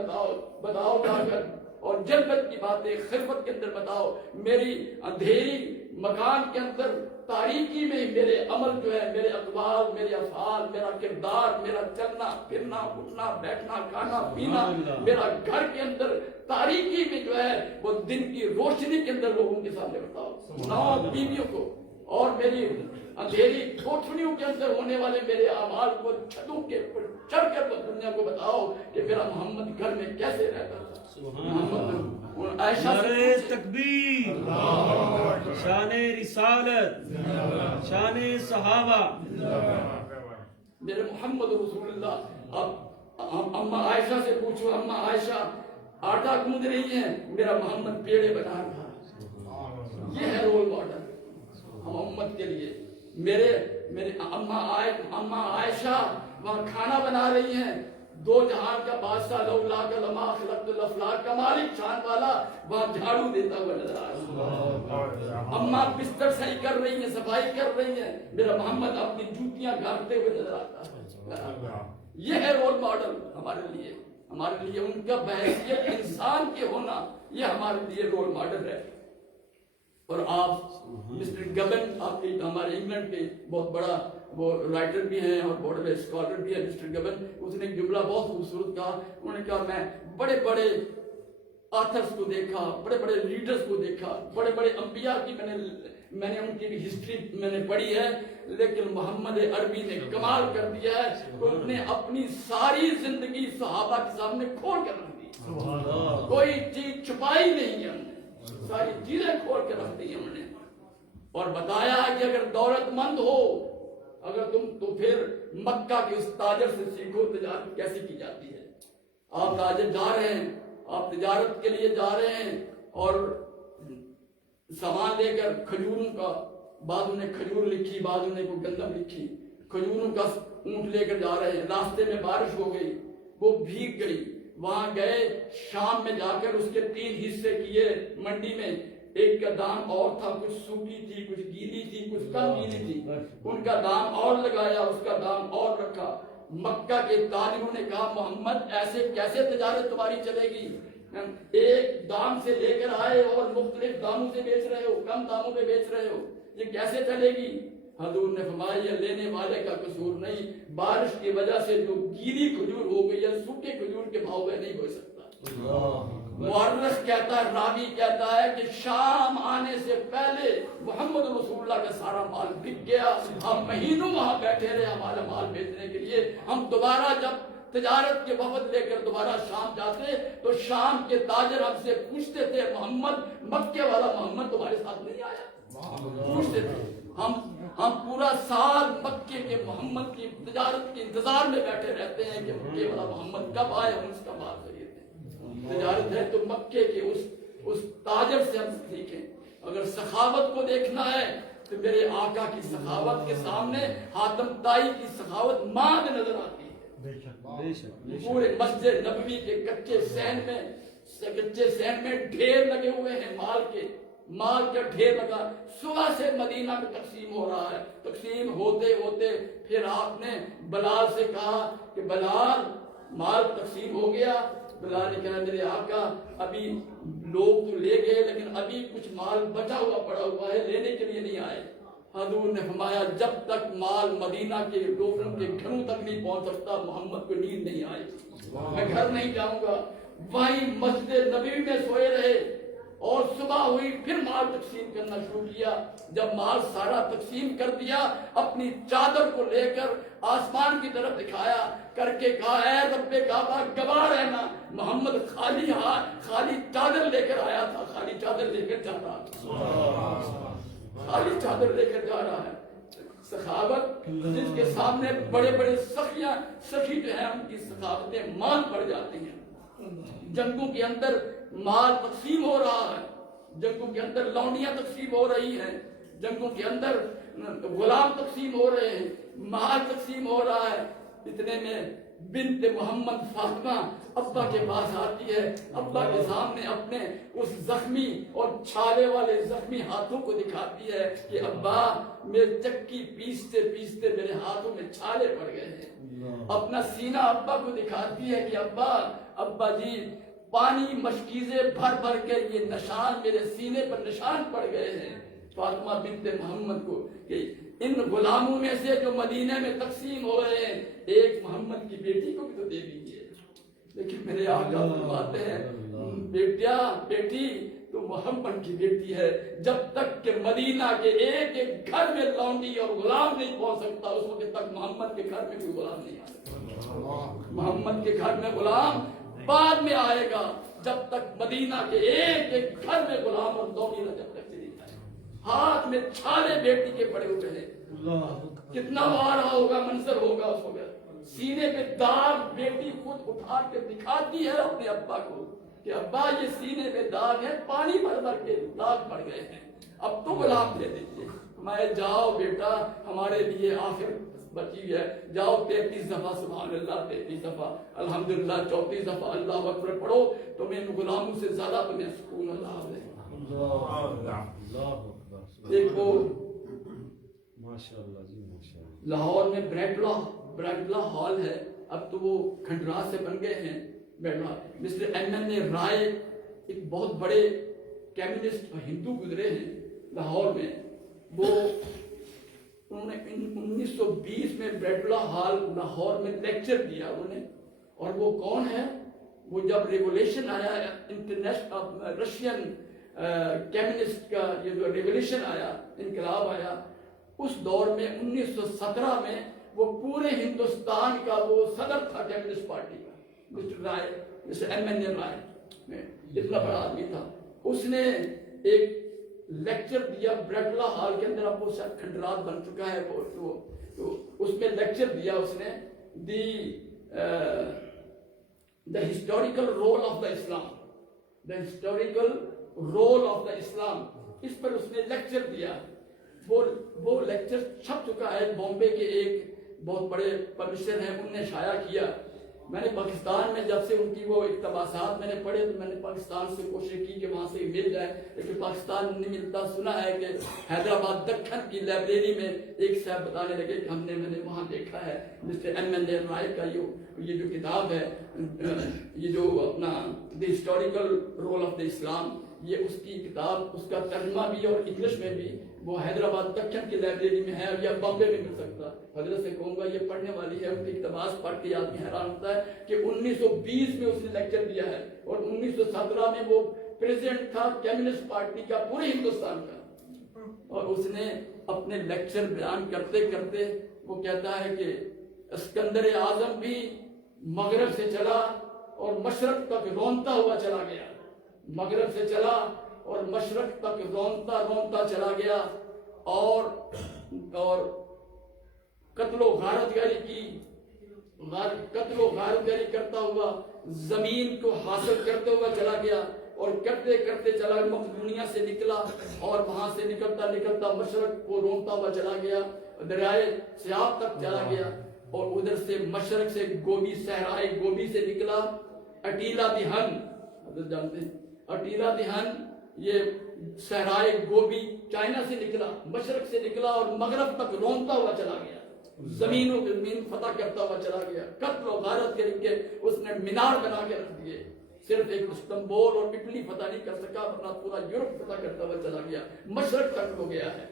بتاؤ جا کر، اور جلوت کی باتیں خلوت کے اندر بتاؤ، میری اندھیری مکان کے اندر تاریکی میں میرے عمل جو ہے، میرے اقوال، میرے افعال، میرا کردار، میرا چلنا پھرنا اٹھنا بیٹھنا کھانا پینا، میرا گھر کے اندر تاریکی میں جو ہے وہ دن کی روشنی کے اندر لوگوں کے سامنے بتاؤ، 9 بیویوں کو، اور میری اندھیری کوٹھڑیوں کے اندر ہونے والے میرے اعمال کو چھتوں کے پر چڑھ کر دنیا کو بتاؤ کہ میرا محمد گھر میں کیسے رہتا تھا۔ شان تکبیر، شان رسالت، شان صحابہ، میرے محمد رسول اللہ۔ اب اماں عائشہ سے پوچھو، اماں عائشہ آٹا گوندھ رہی ہیں، میرا محمد پیڑے بنا رہا، یہ ہے رول ماڈل ہم امت کے لیے۔ میرے اماں عائشہ وہاں کھانا بنا رہی ہیں، 2 جہان کا بادشاہ لولا کا لما خلقت الافلاق کا مالک شان والا وہاں جھاڑو دیتا ہوا نظر آ رہا ہے۔ اماں بستر صحیح کر رہی ہیں، صفائی کر رہی ہیں، میرا محمد اپنی جوتیاں گھاٹتے ہوئے نظر آتا ہے۔ یہ ہے رول ماڈل ہمارے لیے ان کا بحیثیت انسان کے ہونا، یہ ہمارے لیے رول ماڈل ہے۔ اور آپ مسٹر گبن، آپ ہمارے انگلینڈ کے بہت بڑا وہ رائٹر بھی ہیں اور بہت بڑے اسکالر بھی ہیں مسٹر گبن، اس نے ایک جملہ بہت خوبصورت کہا، انہوں نے کہا میں بڑے بڑے آتھرز کو دیکھا، بڑے بڑے لیڈرز کو دیکھا، بڑے بڑے انبیاء کی میں نے ان کی بھی ہسٹری میں نے پڑھی ہے، لیکن محمد عربی نے کمال کر دیا ہے کہ انہوں نے اپنی ساری زندگی صحابہ کے سامنے کھول کر رکھ دی، کوئی چیز چھپائی نہیں ہے، انہوں نے ساری چیزیں کھول کے رکھ دی انہوں نے، اور بتایا کہ اگر دولت مند ہو اگر تم تو پھر مکہ کے اس تاجر سے سیکھو تجارت کیسی کی جاتی ہے۔ آپ تاجر جا رہے ہیں، آپ تجارت کے لیے جا رہے ہیں اور سامان لے کر کھجوروں کا، بعض نے کھجور لکھی، بعض نے کوئی گندم لکھی، کھجوروں کا اونٹ لے کر جا رہے ہیں، راستے میں بارش ہو گئی، وہ بھیگ گئی، وہاں گئے، شام میں جا کر اس کے 3 حصے کیے منڈی میں، ایک کا دام اور تھا، کچھ سوکھی تھی، کچھ گیلی تھی، کچھ کم گیلی تھی، ان کا دام اور لگایا، اس کا دام اور رکھا۔ مکہ کے تاجروں نے کہا محمد ایسے کیسے تجارت تمہاری چلے گی، ایک دام سے لے کر آئے اور مختلف داموں سے بیچ رہے ہو، کم داموں پہ بیچ رہے ہو، یہ کیسے چلے گی؟ حضور نے فرمایا یہ لینے والے کا قصور نہیں، بارش کی وجہ سے جو گیلی کھجور ہو گئی ہے، سوکھے کھجور کے بھاؤ میں نہیں ہو سکتا۔ مورخ کہتا ہے، راوی کہتا ہے کہ شام آنے سے پہلے محمد رسول اللہ کا سارا مال بک گیا، ہم مہینوں وہاں بیٹھے رہے ہمارا مال بیچنے کے لیے، ہم دوبارہ جب تجارت کے وفد لے کر دوبارہ شام جاتے تو شام کے تاجر ہم سے پوچھتے تھے محمد مکے والا محمد تمہارے ساتھ نہیں آیا، پوچھتے تھے۔ ہم پورا سال مکے کے محمد کی تجارت کے انتظار میں بیٹھے رہتے ہیں کہ مکے والا محمد کب آئے، ہم اس کا مال خریدیں۔ تجارت ہے تو مکے کے اس تاجر سے ہم سیکھیں۔ اگر سخاوت کو دیکھنا ہے تو میرے آقا کی سخاوت کے سامنے حاتم طائی کی سخاوت ماند نظر آتی ہے۔ پورے مسجد نبوی کے کچے سین میں ڈھیر لگے ہوئے ہیں، مال کا ڈھیر لگا، صبح سے مدینہ میں تقسیم ہو رہا ہے، تقسیم ہوتے ہوتے پھر آپ نے بلال سے کہا کہ بلال مال تقسیم ہو گیا، بلال نے کہا میرے آقا ابھی لوگ تو لے گئے لیکن ابھی کچھ مال بچا ہوا پڑا ہوا ہے، لینے کے لیے نہیں آئے۔ حضور نے فرمایا جب تک مال مدینہ کے لوگوں کے گھروں تک نہیں پہنچ سکتا محمد کو نیند نہیں آئے گی۔ میں گھر نہیں جاؤں گا، وہیں مسجد نبوی میں سوئے رہے اور صبح ہوئی پھر مال تقسیم کرنا شروع کیا۔ جب مال سارا تقسیم کر دیا اپنی چادر کو لے کر آسمان کی طرف دکھایا کر کے کہا اے رب کعبہ گواہ رہنا محمد خالی خالی چادر لے کر آیا تھا، خالی چادر لے کر جا رہا تھا، خالی چادر لے کر جا رہا ہے۔ سخاوت جس کے سامنے بڑے بڑے سخی جو ہیں ان کی سخاوتیں مان پڑ جاتی ہیں۔ جنگوں کے اندر مال تقسیم ہو رہا ہے، جنگوں کے اندر لونڈیاں تقسیم ہو رہی ہیں، جنگوں کے اندر غلام تقسیم ہو رہے ہیں، مال تقسیم ہو رہا ہے۔ اتنے میں بنت محمد فاطمہ ابا کے پاس آتی ہے، ابا کے سامنے اپنے اس زخمی اور چھالے والے زخمی ہاتھوں کو دکھاتی ہے کہ ابا میرے چکی پیستے پیستے میرے ہاتھوں میں چھالے پڑ گئے ہیں۔ اپنا سینہ ابا کو دکھاتی ہے کہ ابا جی پانی مشکیزیں بھر بھر کے یہ نشان میرے سینے پر نشان پڑ گئے ہیں۔ فاطمہ بنت محمد کو کہ ان غلاموں میں سے جو مدینہ میں تقسیم ہو رہے ہیں ایک محمد کی بیٹی کو بھی تو دے دیجیے۔ لیکن میرے آقا فرماتے ہیں بیٹی تو محمد کی بیٹی ہے، جب تک کہ مدینہ کے ایک ایک گھر میں لونڈی اور غلام نہیں پہنچ سکتا اس وقت تک محمد کے گھر میں کوئی غلام نہیں آ سکتا۔ محمد کے گھر میں غلام بعد میں آئے گا، جب تک مدینہ کے ایک ایک گھر میں غلام اور لونڈی نہ جب تک چلی جائے۔ ہاتھ میں چھالے بیٹی کے پڑے ہوئے ہیں، کتنا وارا ہوگا منظر ہوگا اس وقت۔ سینے پہ داغ بیٹی خود اٹھا کے دکھاتی ہے اپنے ابا کو کہ ابا یہ سینے پہ داغ ہے، پانی بھر بھر کے داغ پڑ گئے ہیں، اب تو غلام دے دیجیے۔ میں جاؤ بیٹا ہمارے لیے آخر بچی ہے، جاؤ 33 دفعہ سبحان اللہ، 33 دفعہ الحمدللہ، 34 دفعہ اللہ اکبر پڑھو، تمہیں ان غلاموں سے زیادہ تمہیں سکون اللہ دے۔ دیکھو لاہور میں بریڈلا ہال ہے، اب تو وہ کھنڈرات سے بن گئے ہیں۔ Mister M.N.A. رائے ایک بہت بڑے کمیونسٹ ہندو گزرے ہیں لاہور میں، وہ انہوں نے 1920 میں بریڈلا ہال لاہور میں لیکچر دیا انہوں نے۔ اور وہ کون ہے؟ وہ جب ریولیوشن آیا انٹرنیشنل رشین کمیونسٹ کا یہ جو ریولیوشن آیا، انقلاب آیا، اس دور میں 1917 میں وہ پورے ہندوستان کا وہ صدر تھا کمیونسٹ پارٹی کا، مسٹر M.N.A. رائے، اتنا بڑا آدمی تھا۔ اس نے ایک لیکچر دیا بریڈلا ہال کے اندر، اب وہ سب کھنڈرات بن چکا ہے، تو اس میں لیکچر دیا اس نے the historical role of the Islam، the historical role of the Islam، اس پر اس نے لیکچر دیا۔ وہ لیکچر چھپ چکا ہے، بامبے کے ایک بہت بڑے پبلشر ہیں انہوں نے شائع کیا۔ میں نے پاکستان میں جب سے ان کی وہ اقتباسات میں نے پڑھے تو میں نے پاکستان سے کوشش کی کہ وہاں سے مل جائے، لیکن پاکستان نہیں ملتا۔ سنا ہے کہ حیدرآباد دکن کی لائبریری میں ایک صاحب بتانے لگے کہ میں نے وہاں دیکھا ہے مسٹر M.N.A. رائے کا یہ جو کتاب ہے، یہ جو اپنا the historical role of the Islam, یہ اس کی کتاب، اس کا ترجمہ بھی اور انگلش میں بھی وہ حیدرآباد دکن کی لائبریری میں ہے، یا بامبے میں مل سکتا۔ حضرت سے کہوں گا یہ پڑھنے والی ہے، ان کی اقتباس پڑھ کے آدمی حیران ہوتا ہے کہ 1920 میں اس نے لیکچر دیا ہے اور 1917 میں وہ پریزیڈنٹ تھا کمیونسٹ پارٹی کا پورے ہندوستان کا۔ اور اس نے اپنے لیکچر بیان کرتے کرتے وہ کہتا ہے کہ اسکندر اعظم بھی مغرب سے چلا اور مشرق تک رونتا ہوا چلا گیا، مغرب سے چلا اور مشرق تک رونتا چلا گیا، اور قتل و غارت گری کرتا ہوا زمین کو حاصل کرتے ہوا چلا گیا، اور کرتے کرتے چلا مقدونیہ سے نکلا اور وہاں سے نکلتا مشرق کو رونتا ہوا چلا گیا، دریائے سیاب تک چلا گیا، اور ادھر سے مشرق سے صحرائے گوبی سے نکلا اٹیلا دہن، حضرت جانتے ہیں اٹیلا دہن، یہ صحرائے گوبی چائنا سے نکلا، مشرق سے نکلا اور مغرب تک رونتا ہوا چلا گیا، زمینوں پہ زمین فتح کرتا ہوا چلا گیا، قتل و غارت کر کے اس نے مینار بنا کے رکھ دیے۔ صرف ایک استنبول اور اٹلی فتح نہیں کر سکا، ورنہ پورا یورپ فتح کرتا ہوا چلا گیا، مشرق تک ہو گیا ہے۔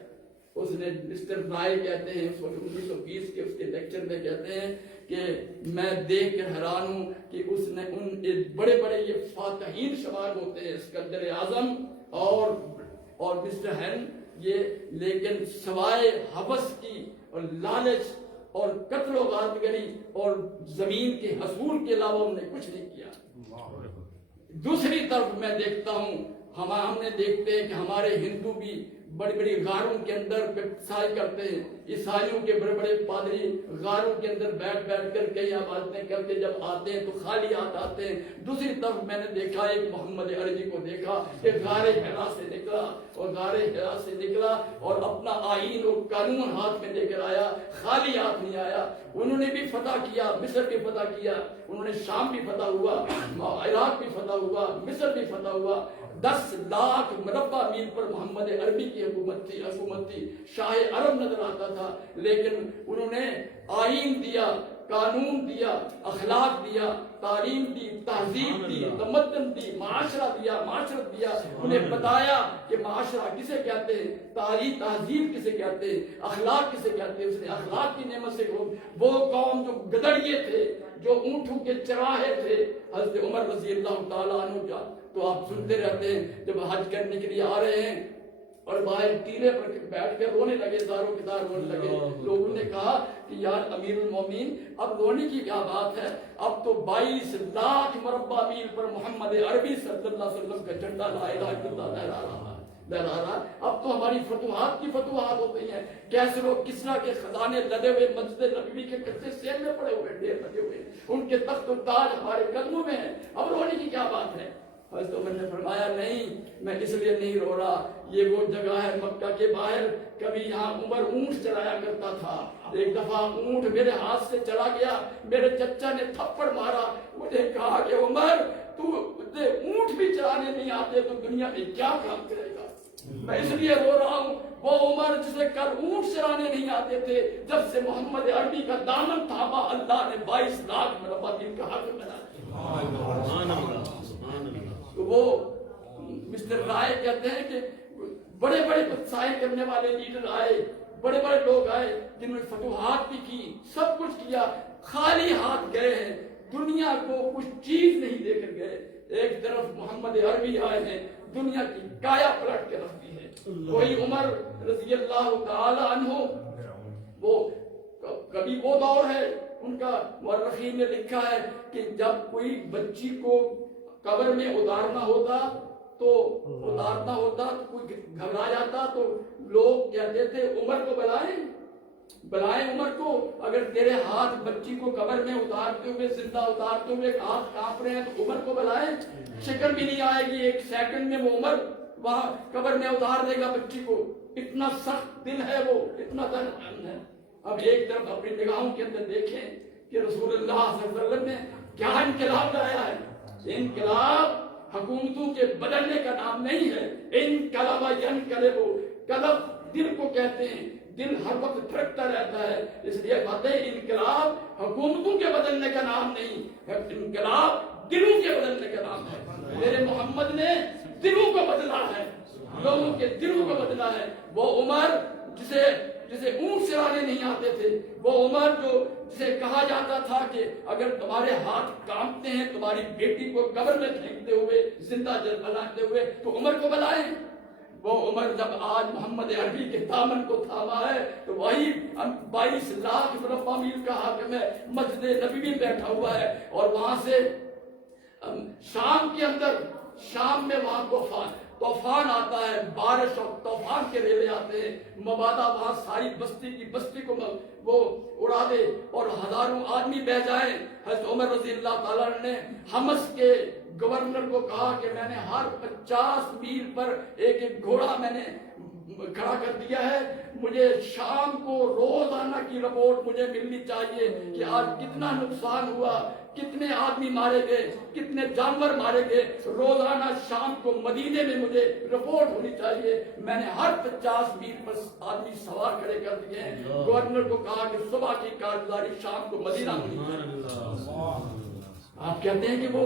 اس نے مسٹر رائے کہتے ہیں اس وقت 1920 کے اس کے لیکچر میں کہتے ہیں کہ میں دیکھ کر حیران ہوں کہ اس نے ان بڑے بڑے یہ فاتحین شمار ہوتے ہیں، اسکندر اعظم اور مسٹر ہین، یہ لیکن سوائے ہوس کی اور لالچ اور قتل و غارت گری اور زمین کے حصول کے علاوہ انہوں نے کچھ نہیں کیا۔ دوسری طرف میں دیکھتا ہوں، ہم نے دیکھتے ہیں کہ ہمارے ہندو بھی بڑی بڑی غاروں کے اندر سائی کرتے ہیں، عیسائیوں کے بڑے بڑے پادری غاروں کے اندر بیٹھ کر کئی عبادتیں کر کے جب آتے ہیں تو خالی ہاتھ آتے ہیں۔ دوسری طرف میں نے دیکھا ایک محمد عربی کو دیکھا کہ غار حرا سے نکلا اور اپنا آئین اور قانون ہاتھ میں لے کر آیا، خالی ہاتھ نہیں آیا۔ انہوں نے بھی فتح کیا، مصر بھی فتح کیا، انہوں نے شام بھی فتح ہوا، عراق بھی فتح ہوا، مصر بھی فتح ہوا۔ 10 لاکھ مربع میل پر محمد عربی کی حکومت تھی، شاہ عرب نظر آتا تھا، لیکن انہوں نے آئین دیا، قانون دیا، اخلاق دیا، تعلیم دی، تہذیب دی، تمدن دی، معاشرت دیا، انہیں بتایا کہ معاشرہ کسے کہتے ہیں، تاریخ تہذیب کسے کہتے ہیں، اخلاق کسے کہتے ہیں۔ اس نے اخلاق کی نعمت سے وہ قوم جو گدڑیے تھے، جو اونٹوں کے چراہے تھے، حضرت عمر رضی اللہ تعالیٰ عنہ کا تو آپ سنتے رہتے ہیں جب حج کرنے کے لیے آ رہے ہیں اور باہر ٹیلے پر بیٹھ کر رونے لگے، زاروں کی طرح رونے لگے۔ لوگوں نے کہا کہ یار امیر المومنین اب رونے کی کیا بات ہے، اب تو 22 لاکھ مربع میل پر محمد عربی صلی اللہ علیہ وسلم کا جھنڈا لا الہ الا اللہ لہرا رہا، اب تو ہماری فتوحات کی فتوحات ہو گئی ہیں۔ کیسر و کسریٰ کے خزانے لدے ہوئے مسجد نبوی کے کچے سیل میں پڑے ہوئے، ڈھیر لگے ہوئے، ان کے تخت و تاج ہمارے قدموں میں ہیں، اب رونے کی کیا بات ہے؟ حضرت عمر نے فرمایا نہیں، میں اس لیے نہیں رو رہا، یہ وہ جگہ ہے مکہ کے باہر، کبھی یہاں عمر اونٹ چلایا کرتا تھا، ایک دفعہ اونٹ میرے ہاتھ سے چلا گیا، میرے چچا نے تھپڑ مارا، مجھے کہا کہ عمر تو اونٹ بھی چلانے نہیں آتے تو دنیا میں کیا کام کرے گا؟ میں اس لیے رو رہا ہوں، وہ عمر جسے کل اونٹ چلانے نہیں آتے تھے، جب سے محمد عربی کا دامن تھاما، اللہ نے 22 لاکھ مربع میل کا حق بنا دیا۔ تو وہ مسٹر رائے کہتے ہیں کہ بڑے بڑے سائے کرنے والے لیڈر آئے، بڑے بڑے لوگ آئے جنہوں نے فتوحات بھی کی، سب کچھ کیا، خالی ہاتھ گئے ہیں، دنیا کو کچھ چیز نہیں دے کر گئے۔ ایک طرف محمد عربی آئے ہیں، دنیا کی کایا پلٹ کے رکھ دی ہے۔ وہی عمر رضی اللہ تعالی عنہ، وہ کبھی وہ دور ہے ان کا، مورخین نے لکھا ہے کہ جب کوئی بچی کو قبر میں اتارنا ہوتا تو کوئی گھبرا جاتا تو لوگ کہتے تھے عمر کو بلائیں عمر کو، اگر تیرے ہاتھ بچی کو قبر میں اتارتے ہوئے، زندہ اتارتے ہوئے ہاتھ کانپ رہے ہیں تو عمر کو بلائیں، شکر بھی نہیں آئے گی، ایک سیکنڈ میں وہ عمر وہاں قبر میں اتار دے گا بچی کو، اتنا سخت دل ہے وہ، اتنا درد ہے۔ اب ایک طرف اپنی نگاہوں کے اندر دیکھیں کہ رسول اللہ صلی اللہ علیہ وسلم نے کیا انقلاب لایا ہے۔ انقلاب حکومتوں کے بدلنے کا نام نہیں ہے، انقلاب ینقلب، قلب دل کو کہتے ہیں، دل ہر وقت پھرکتا رہتا ہے، اس لیے کہتے ہیں انقلاب حکومتوں کے بدلنے کا نام نہیں، انقلاب دلوں کے بدلنے کا نام ہے۔ میرے محمد نے دلوں کو بدلا ہے، لوگوں کے دلوں کو بدلا ہے۔ وہ عمر جسے اونٹ چلانے نہیں آتے تھے، وہ عمر جسے کہا جاتا تھا کہ اگر تمہارے ہاتھ کانپتے ہیں تمہاری بیٹی کو قبر میں پھینکتے ہوئے، زندہ جلاتے ہوئے، تو عمر کو بلائیں۔ وہ عمر جب آج محمد عربی کے دامن کو تھاما ہے تو وہی 22 لاکھ مربع میل کا حاکم ہے، مسجد نبوی میں بیٹھا ہوا ہے، اور وہاں سے شام کے اندر، شام میں وہاں طوفان آتا ہے، بارش اور طوفان کے ریلے آتے ہیں، مبادا وہاں ساری بستی کو وہ اڑا دے اور ہزاروں آدمی بہ جائیں۔ حضرت عمر رضی اللہ تعالیٰ نے حمص کے گورنر کو کہا کہ میں نے ہر 50 میل پر ایک گھوڑا میں نے کھڑا کر دیا ہے، مجھے شام کو روزانہ کی رپورٹ مجھے ملنی چاہیے کہ آج کتنا نقصان ہوا، کتنے آدمی مارے گئے، کتنے جانور مارے گئے، روزانہ شام کو مدینے میں مجھے رپورٹ ہونی چاہیے۔ میں نے ہر 50 میل پر آدمی سوار کھڑے کر دیے ہیں۔ گورنر کو کہا کہ صبح کی کارگزاری شام کو مدینہ ہونی چاہیے۔ آپ کہتے ہیں کہ وہ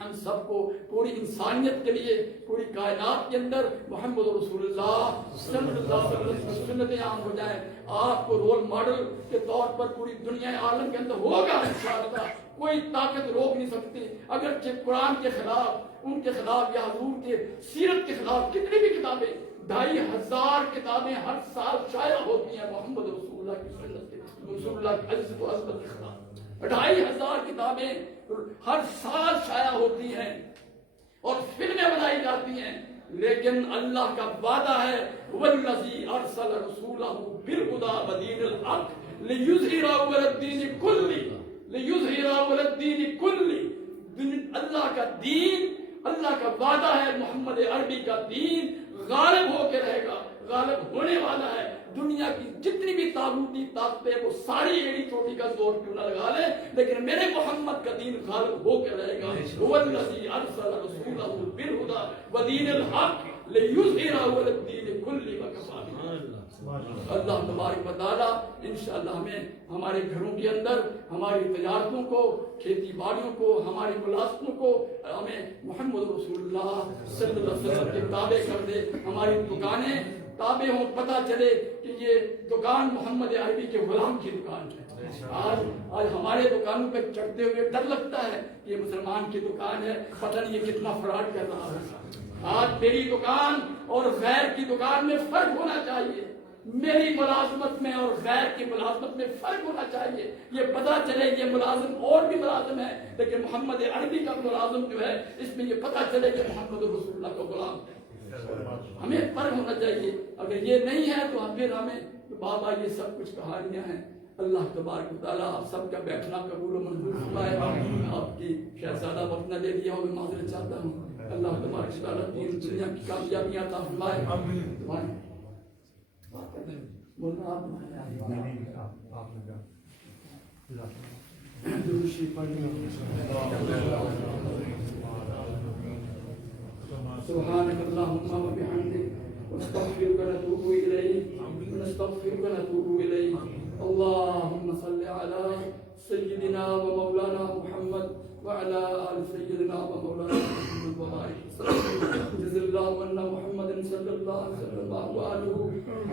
ہم سب کو پوری انسانیت کے لیے پوری کائنات کے اندر محمد رسول اللہ صلی اللہ علیہ وسلم کی سنتیں عام ہو جائیں. آپ کو رول ماڈل کے طور پر پوری دنیا عالم کے اندر ہوگا انشاءاللہ. کوئی طاقت روک نہیں سکتی. اگرچہ قرآن کے خلاف، ان کے خلاف یا حضور کے سیرت کے خلاف کتنی بھی کتابیں، 2500 کتابیں ہر سال شائع ہوتی ہیں محمد رسول اللہ کی سنت کے، رسول اللہ کی عزت و عظمت کے خلاف. 2500 کتابیں ہر سال شائع ہوتی ہیں اور فلمیں بنائی جاتی ہیں، لیکن اللہ کا وعدہ ہے والذی ارسل رسولہ بالہدی ودین الحق لیظہرہ علی الدین کلہ. اللہ کا دین، اللہ کا وعدہ ہے محمد عربی کا دین غالب ہو کے رہے گا، غالب ہونے والا ہے. دنیا کی جتنی بھی طاغوتی طاقتیں وہ ساری ایڑی چوٹی کا زور کیوں نہ لگا لیں، لیکن میرے محمد کا دین غالب ہو کے رہے گا. والذی ارسل رسولہ بالہدی ودین الحق لیظہرہ علی الدین کلہ وکفی باللہ. اللہ تبارک و تعالیٰ انشاءاللہ ہمیں ہمارے گھروں کے اندر ہماری تجارتوں کو، کھیتی باڑیوں کو، ہماری ملازمتوں کو ہمیں محمد رسول اللہ صلی اللہ علیہ وسلم کے تابع کر دے. ہماری دکانیں تابع ہوں، پتہ چلے کہ یہ دکان محمد عربی کے غلام کی دکان ہے. آج ہمارے دکانوں پہ چڑھتے ہوئے ڈر لگتا ہے کہ یہ مسلمان کی دکان ہے، پتہ نہیں یہ کتنا فراڈ کر رہا ہے. آج میری دکان اور غیر کی دکان میں فرق ہونا چاہیے، میری ملازمت میں اور غیر کی ملازمت میں فرق ہونا چاہیے. یہ پتہ چلے یہ ملازم اور بھی ملازم ہے، لیکن محمد عربی کا ملازم جو ہے اس میں یہ پتہ چلے کہ محمد رسول اللہ کا غلام ہے. ہمیں فرق ہونا چاہیے. اگر یہ نہیں ہے تو پھر ہمیں بابا یہ سب کچھ کہانیاں ہیں. اللہ تبارک و تعالیٰ آپ سب کا بیٹھنا قبول و منظور فرمائے. آپ کی شہزادہ وقت نہ لے لیا ہو میں معذرت چاہتا ہوں. اللہ تبارک و تعالیٰ دین دنیا کی کامیابیاں عطا فرمائے. بولنا سبحانك اللهم وبحمدك ونستغفرك ونتوب إليك. اللهم صل على سيدنا ومولانا محمد وعلى آل سيدنا ومولانا محمد وبارك وسلم. جزا الله عنا محمد صلى الله عليه وسلم وآله.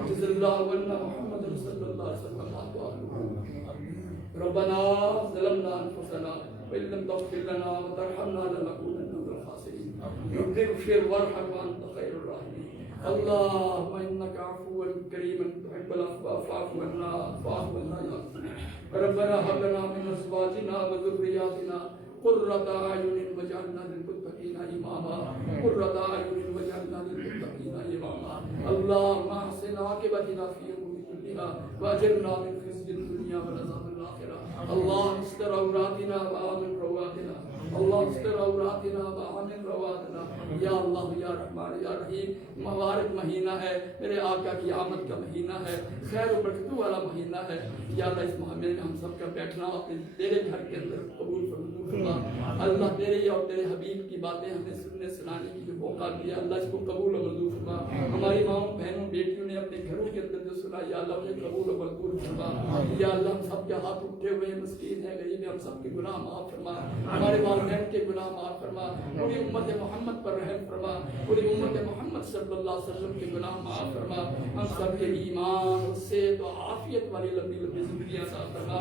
جزا الله عنا محمد صلى الله عليه وسلم وآله. ربنا ظلمنا أنفسنا وإن لم تغفر لنا وترحمنا لنكونن من الخاسرين. رب اغفر وارحم وأنت خير الراحمين. اللهم إنك عفو كريم تحب العفو فاعف عنا يا الله. ربنا هب لنا من أزواجنا وذرياتنا قرة أعين واجعلنا للمتقين إماما. قرة أعين واجعلنا للمتقين إماما. اللهم أحسن عاقبتنا في أمور كلها وأجرنا من خزي الدنيا وعذاب الآخرة. اللهم استر عوراتنا وآمن رواتنا. اللہ استر عوراتنا وآمن رواتنا. یا اللہ یا رحمان یا رحیم. مبارک مہینہ ہے، میرے آقا کی آمد کا مہینہ ہے، خیر و برکتوں والا مہینہ ہے. یا اللہ اس مہینے میں ہم سب کا بیٹھنا اپنے تیرے گھر کے اندر قبول فرما. اللہ تیرے اور تیرے حبیب کی باتیں ہمیں سننے سنانے کی جو موقع دیا اللہ اس کو قبول و منظور فرما. ہماری ماؤں بہنوں بیٹیوں نے اپنے گھروں کے اندر جو سنا یا اللہ انہیں قبول و منظور فرما. یا اللہ ہم سب کے ہاتھ اٹھے ہوئے مسکین ہیں، غریب ہیں، ہم سب کے گناہ معاف فرما. ہمارے والدین کے گناہ معاف فرما. پوری امت محمد پر رحم فرما. پوری امت محمد صلی اللہ علیہ وسلم کے گناہ معاف فرما. ہم سب کے ایمان اور صحت و عافیت والی لمبی لمبی زندگیاں عطا فرما.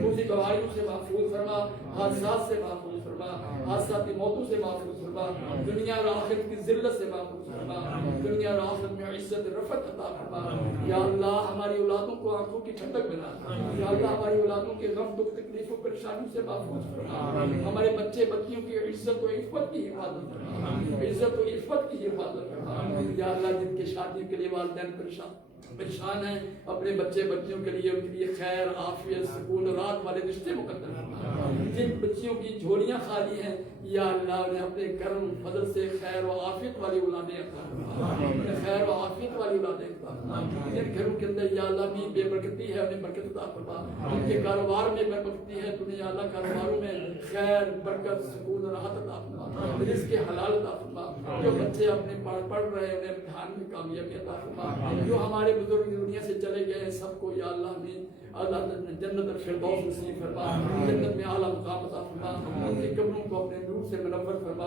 مجھے بیماریوں سے محفوظ فرما، حادثات سے محفوظ فرما، حادثاتی موتوں سے محفوظ فرما، دنیا اور آخرت کی ذلت سے محفوظ فرما، دنیا اور آخرت میں عزت رفعت عطا فرما. یا اللہ ہماری اولادوں کو آنکھوں کی ٹھنڈک بنا. یا اللہ ہماری اولادوں کے غم دکھ تکلیف و پریشانیوں سے محفوظ فرما. ہمارے بچے بچیوں کی عزت و عفت کی حفاظت فرما، عزت و عفت کی حفاظت فرما. یا اللہ جن کے شادی کے لیے والدین پریشان ہیں، اپنے بچے بچیوں کے لیے ان کے لیے خیر عافیت سکون رات والے رشتے مقدر فرما. جن بچیوں کی جھولیاں خالی ہیں یا اللہ نے اپنے کرم فضل سے خیر و عافیت والی اولادیں عطا فرما. خیر و عافیت والی اولاد عطا فرما جن گھروں کے اندر یا اللہ بھی بے برکتی ہے انہیں برکت عطا فرما ان کے کاروبار میں بے برکتی ہے تو انہیں یا اللہ کاروباروں میں خیر برکت سکون اور راحت عطا فرما رزق حلال عطا فرما جو بچے اپنے پڑھ رہے ہیں انہیں امتحان میں کامیابی عطا فرما جو ہمارے بزرگ دنیا سے چلے گئے ہیں سب کو یا اللہ نے اللہ جنت الفردوس نصیب فرما جنت میں اعلیٰ مقام عطا فرما ان کی قبروں کو اپنے نور سے منور فرما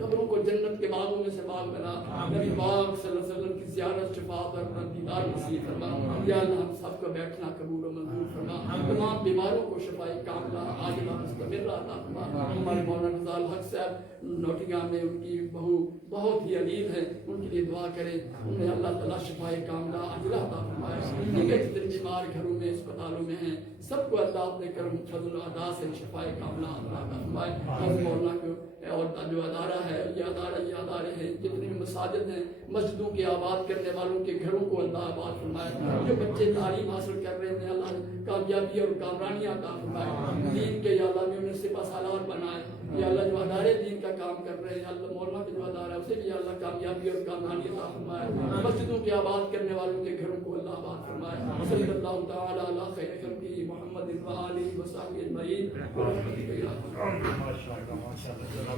قبروں کو جنت کے باغوں میں سے باغ بنا نبی پاک صلی اللہ علیہ وسلم کی زیارت شفاعت اور دیدار نصیب فرما یا اللہ ہم سب کا بیٹھنا قبول و منظور فرما تمام بیماروں کو شفاء کاملہ عاجلہ مستمرہ عطا فرما ہمارے مولانا رضا الحق صاحب نوٹنگہام میں ان کی بہو بہت ہی علیل ہے ان کے لیے دعا کریں انہیں اللہ تعالیٰ شفاء کاملہ عاجلہ عطا فرمائے دیگر جتنے بیمار گھروں میں اسپتالوں میں ہیں سب کو اللہ اپنے کرم فضل و عطا سے شفاء کاملہ عطا فرمائے حضرت مولانا کو اور جو ادارہ ہے یہ ادارے ہیں جتنے بھی مساجد ہیں مسجدوں کے آباد کرنے والوں کے گھروں کو اللہ آباد فرمائے جو بچے تعلیم حاصل کر رہے ہیں اللہ کامیابی اور کامرانیاں عطا فرمائے دین کے یا اللہ میں انہیں سپہ سالار بنائے یا اللہ جو ادارے دین کا کام کر رہے ہیں اللہ مولانا کے جو ادارہ ہے اسے بھی اللہ کامیابی اور کامرانی عطا فرمائے مسجدوں کے آباد کرنے والوں کے گھروں کو اللہ آباد فرمائے صلی اللہ تعالی علی خیر خلقہ محمد و آلہ و صحبہ اجمعین برحمتک یا ماشاء اللہ